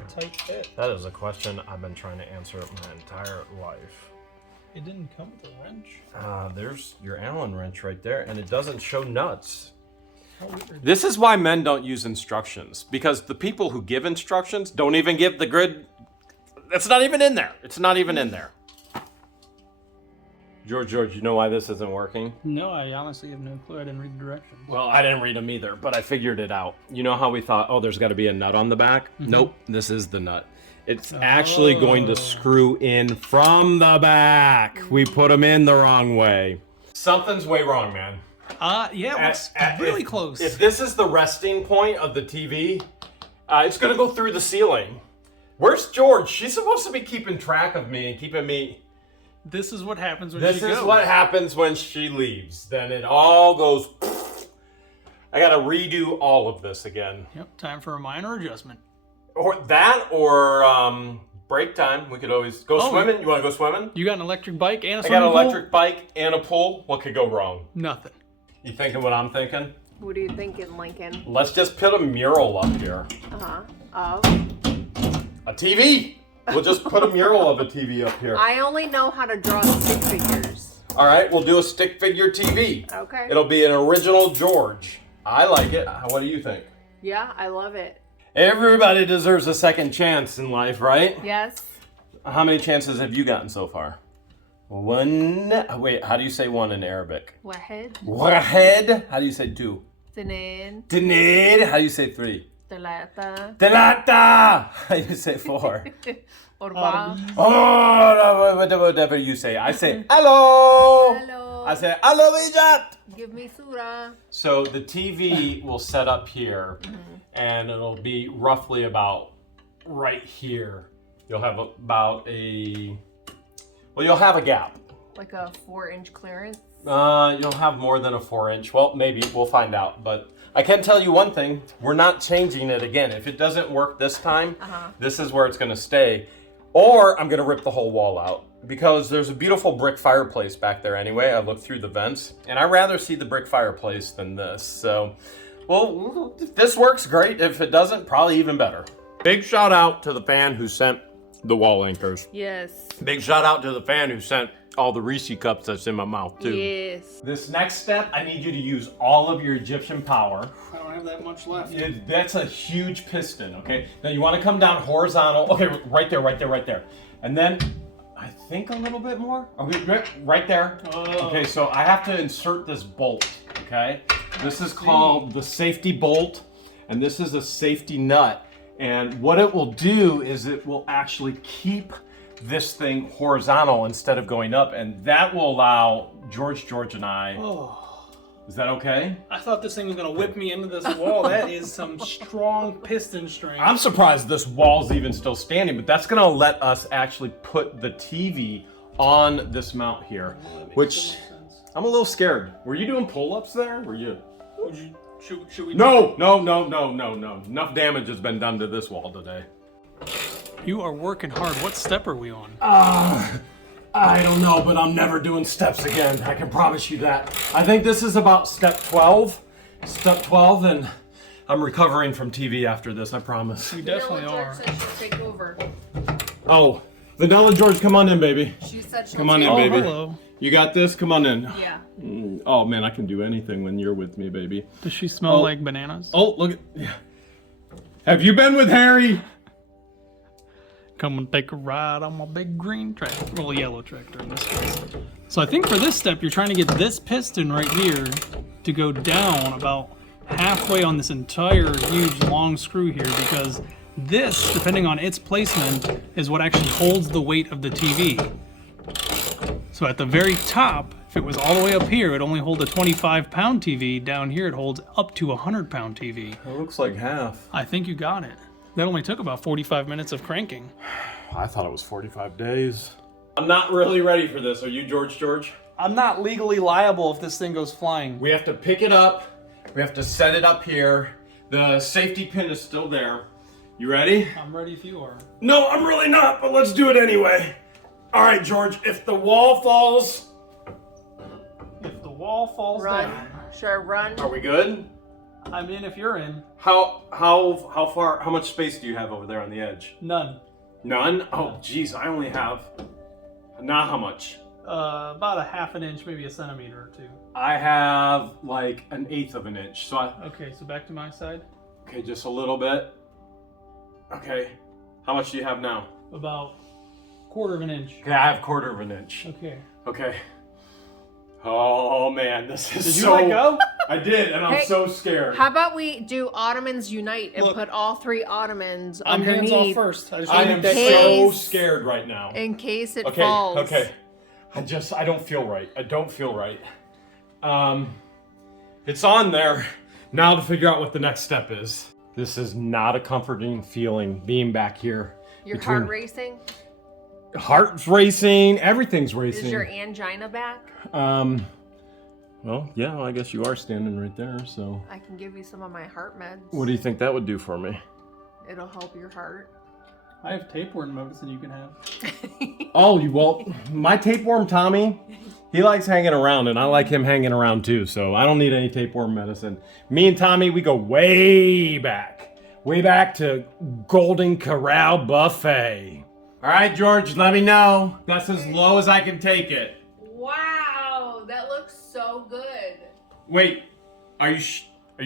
It's a tight fit. That is a question I've been trying to answer my entire life. It didn't come with a wrench. There's your Allen wrench right there, and it doesn't show nuts. How weird. This is why men don't use instructions, because the people who give instructions don't even give the grid. It's not even in there. It's not even in there. George, you know why this isn't working? No, I honestly have no clue. I didn't read the directions. Well, I didn't read them either, but I figured it out. You know how we thought, oh, there's got to be a nut on the back? Nope, this is the nut. It's actually going to screw in from the back. We put them in the wrong way. Something's way wrong, man. Yeah, it's really close. If this is the resting point of the TV, it's going to go through the ceiling. Where's George? She's supposed to be keeping track of me and keeping me... This is what happens when This she goes. is what happens when she leaves. Then it all goes... I got to redo all of this again. Yep, time for a minor adjustment. Or that, or break time. We could always go swimming. You want to go swimming? You got an electric bike and a I swimming got an pool? electric bike and a pool. What could go wrong? Nothing. You thinking what I'm thinking? What are you thinking, Lincoln? Let's just put a mural up here. Of? A TV. We'll just put a mural of a TV up here. I only know how to draw stick figures. All right, we'll do a stick figure TV. Okay. It'll be an original George. I like it. What do you think? Yeah, I love it. Everybody deserves a second chance in life, right? Yes. How many chances have you gotten so far? One. Wait, how do you say one in Arabic? Wahed. Wahed. How do you say two? Tinin. Dinid. How do you say three? Talata. Talata. How do you say four? Orba. Oh, whatever you say. I say hello. Hello. I say hello, Egypt. Give me surah. So the TV will set up here, and it'll be roughly about right here. You'll have about you'll have a gap. Like a 4-inch clearance. You'll have more than a 4-inch. Well, maybe we'll find out. But I can tell you one thing, we're not changing it again. If it doesn't work this time, this is where it's gonna stay. Or I'm gonna rip the whole wall out because there's a beautiful brick fireplace back there anyway. I looked through the vents and I'd rather see the brick fireplace than this. So, well, if this works, great. If it doesn't, probably even better. Big shout out to the fan who sent the wall anchors. Yes. Big shout out to the fan who sent all the Reese cups that's in my mouth too. Yes. This next step, I need you to use all of your Egyptian power. I don't have that much left. That's a huge piston, okay? Now you want to come down horizontal. Okay, right there, right there, right there. And then, I think a little bit more. Okay, right there. Oh. Okay, so I have to insert this bolt, okay? This is called the safety bolt, and this is a safety nut. And what it will do is it will actually keep this thing horizontal instead of going up, and that will allow George, and I. Oh. Is that okay? I thought this thing was gonna whip me into this wall. That is some strong piston string. I'm surprised this wall's even still standing, but that's gonna let us actually put the TV on this mount here, which I'm a little scared. Were you doing pull-ups there? Were you? Should we? No. Enough damage has been done to this wall today. You are working hard. What step are we on? I don't know, but I'm never doing steps again. I can promise you that. I think this is about step 12. Step 12, and I'm recovering from TV after this, I promise. We definitely are. Said she'll take over. Oh, Vanilla George, come on in, baby. She said she'll Come on in, Oh, baby. hello. You got this? Come on in. Yeah. Oh, man, I can do anything when you're with me, baby. Does she smell like bananas? Oh, look at... Yeah. Have you been with Harry? Come and take a ride on my big green tractor. Well, yellow tractor in this case. So I think for this step, you're trying to get this piston right here to go down about halfway on this entire huge long screw here, because this, depending on its placement, is what actually holds the weight of the TV. So at the very top, if it was all the way up here, it'd only hold a 25-pound TV. Down here, it holds up to a 100-pound TV. It looks like half. I think you got it. That only took about 45 minutes of cranking. I thought it was 45 days. I'm not really ready for this. Are you, George? I'm not legally liable if this thing goes flying. We have to pick it up. We have to set it up here. The safety pin is still there. You ready? I'm ready if you are. No, I'm really not, but let's do it anyway. All right, George, if the wall falls... If the wall falls Run. down, Should I run? Are we good? I'm in if you're in. How far, how much space do you have over there on the edge? None. None? Oh, geez, I only have... Not how much? About a half an inch, maybe a centimeter or two. I have like 1/8 of an inch. So Okay, so back to my side. okay, just a little bit. Okay. How much do you have now? About 1/4 of an inch. Okay, I have 1/4 of an inch. Okay. Okay. Oh man, this is Did you so... let go? I did, and I'm Hey, so scared. How about we do Ottomans unite and Look, put all 3 Ottomans I'm hands off underneath first. I just I want to am make that case- clear. so scared right now. in case it Okay, falls? okay. I don't feel right. I don't feel right. It's on there. Now to figure out what the next step is. This is not a comforting feeling being back here. Your heart racing? Heart's racing, everything's racing. Is your angina back? Well, yeah, I guess you are standing right there, so. I can give you some of my heart meds. What do you think that would do for me? It'll help your heart. I have tapeworm medicine you can have. Oh, well, my tapeworm Tommy, he likes hanging around, and I like him hanging around too, so I don't need any tapeworm medicine. Me and Tommy, we go way back to Golden Corral Buffet. All right, George, let me know. That's as low as I can take it. Wow, that looks so good. Wait, are you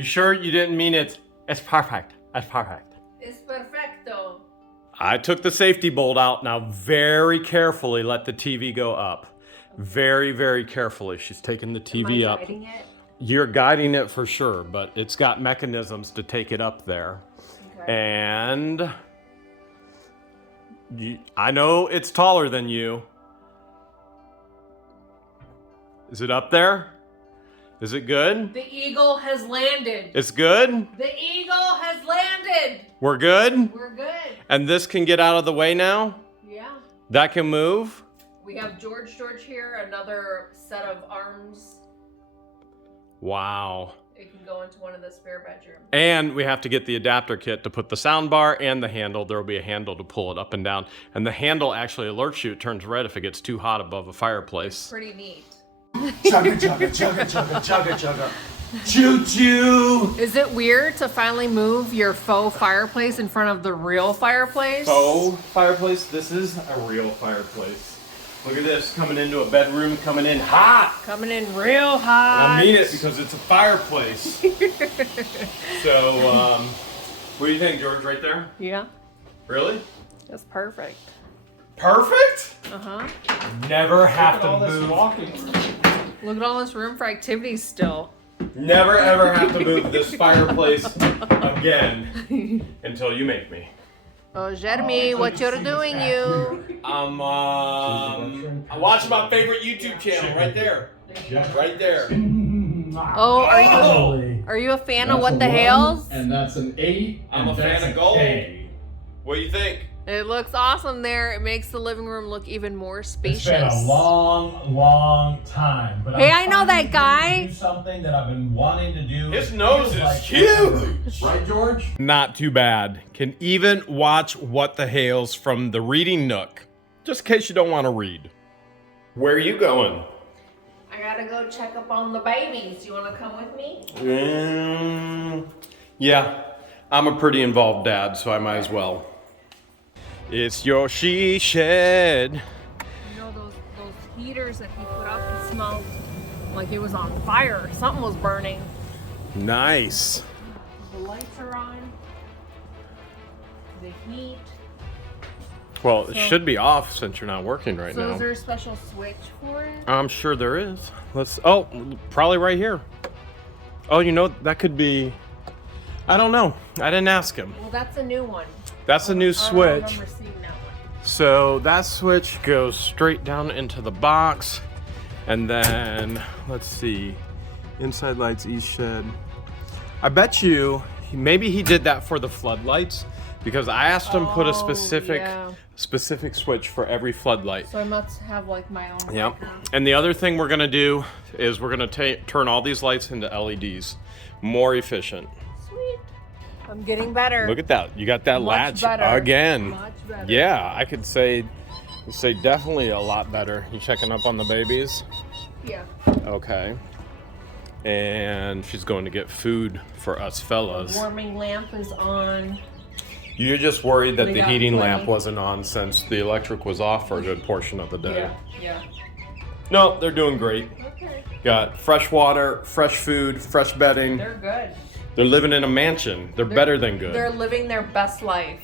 sure you didn't mean it's perfect? It's perfect. It's perfecto. I took the safety bolt out. Now very carefully let the TV go up. Very, very carefully. She's taking the TV Am I up. guiding it? You're guiding it for sure, but it's got mechanisms to take it up there. Okay. And I know it's taller than you. Is it up there? Is it good? The eagle has landed. It's good? The eagle has landed. We're good? We're good. And this can get out of the way now? Yeah. That can move? We have George here, another set of arms. Wow. It can go into one of the spare bedrooms. And we have to get the adapter kit to put the sound bar and the handle. There will be a handle to pull it up and down. And the handle actually alerts you. It turns red if it gets too hot above a fireplace. Pretty neat. Chugga, chugga, chugga, chugga, chugga, chugga. Choo choo. Is it weird to finally move your faux fireplace in front of the real fireplace? Faux fireplace? This is a real fireplace. Look at this, coming into a bedroom, coming in hot. Coming in real hot. I mean it because it's a fireplace. So, what do you think, George, right there? Yeah, Really? that's perfect. Perfect? Uh-huh. Never have to All this move. walking room. Look at all this room for activities still. Never ever have to move this fireplace again until you make me. Oh, Jeremy, what you're doing, you? I'm watching my favorite YouTube channel right there. Right there. Oh, are you a fan of What the Hales? And that's an 8. I'm a fan of gold. What do you think? It looks awesome there. It makes the living room look even more spacious. It's been a long, long time. But Hey, I know that guy. Do something that I've been wanting to do. His nose Feels is like huge. Right, George? Not too bad. Can even watch What the Hales from the reading nook. Just in case you don't want to read. Where are you going? I gotta go check up on the babies. You wanna come with me? Yeah. I'm a pretty involved dad, so I might as well. It's your she shed. You know those heaters that he put up, it smelled like it was on fire. Something was burning. Nice. The lights are on. The heat. Well, it should be off since you're not working right So now. is there a special switch for it? I'm sure there is. Probably right here. Oh, you know, that could be, I don't know. I didn't ask him. Well, that's a new one. That's a new I switch. don't remember seeing that one. So that switch goes straight down into the box. And then, let's see, inside lights, east shed. I bet you, maybe he did that for the floodlights because I asked him put a specific switch for every floodlight. So I must have like my own. Yep. right now. And the other thing we're gonna do is we're gonna turn all these lights into LEDs. More efficient. Sweet. I'm getting better. Look at that. You got that Much latch better. again. Much better. Yeah, I could say definitely a lot better. You checking up on the babies? Yeah. Okay. And she's going to get food for us fellas. Warming lamp is on. You're just worried that They the got heating plenty. lamp wasn't on since the electric was off for a good portion of the day. Yeah. No, they're doing great. Okay. Got fresh water, fresh food, fresh bedding. They're good. They're living in a mansion. They're better than good. They're living their best life.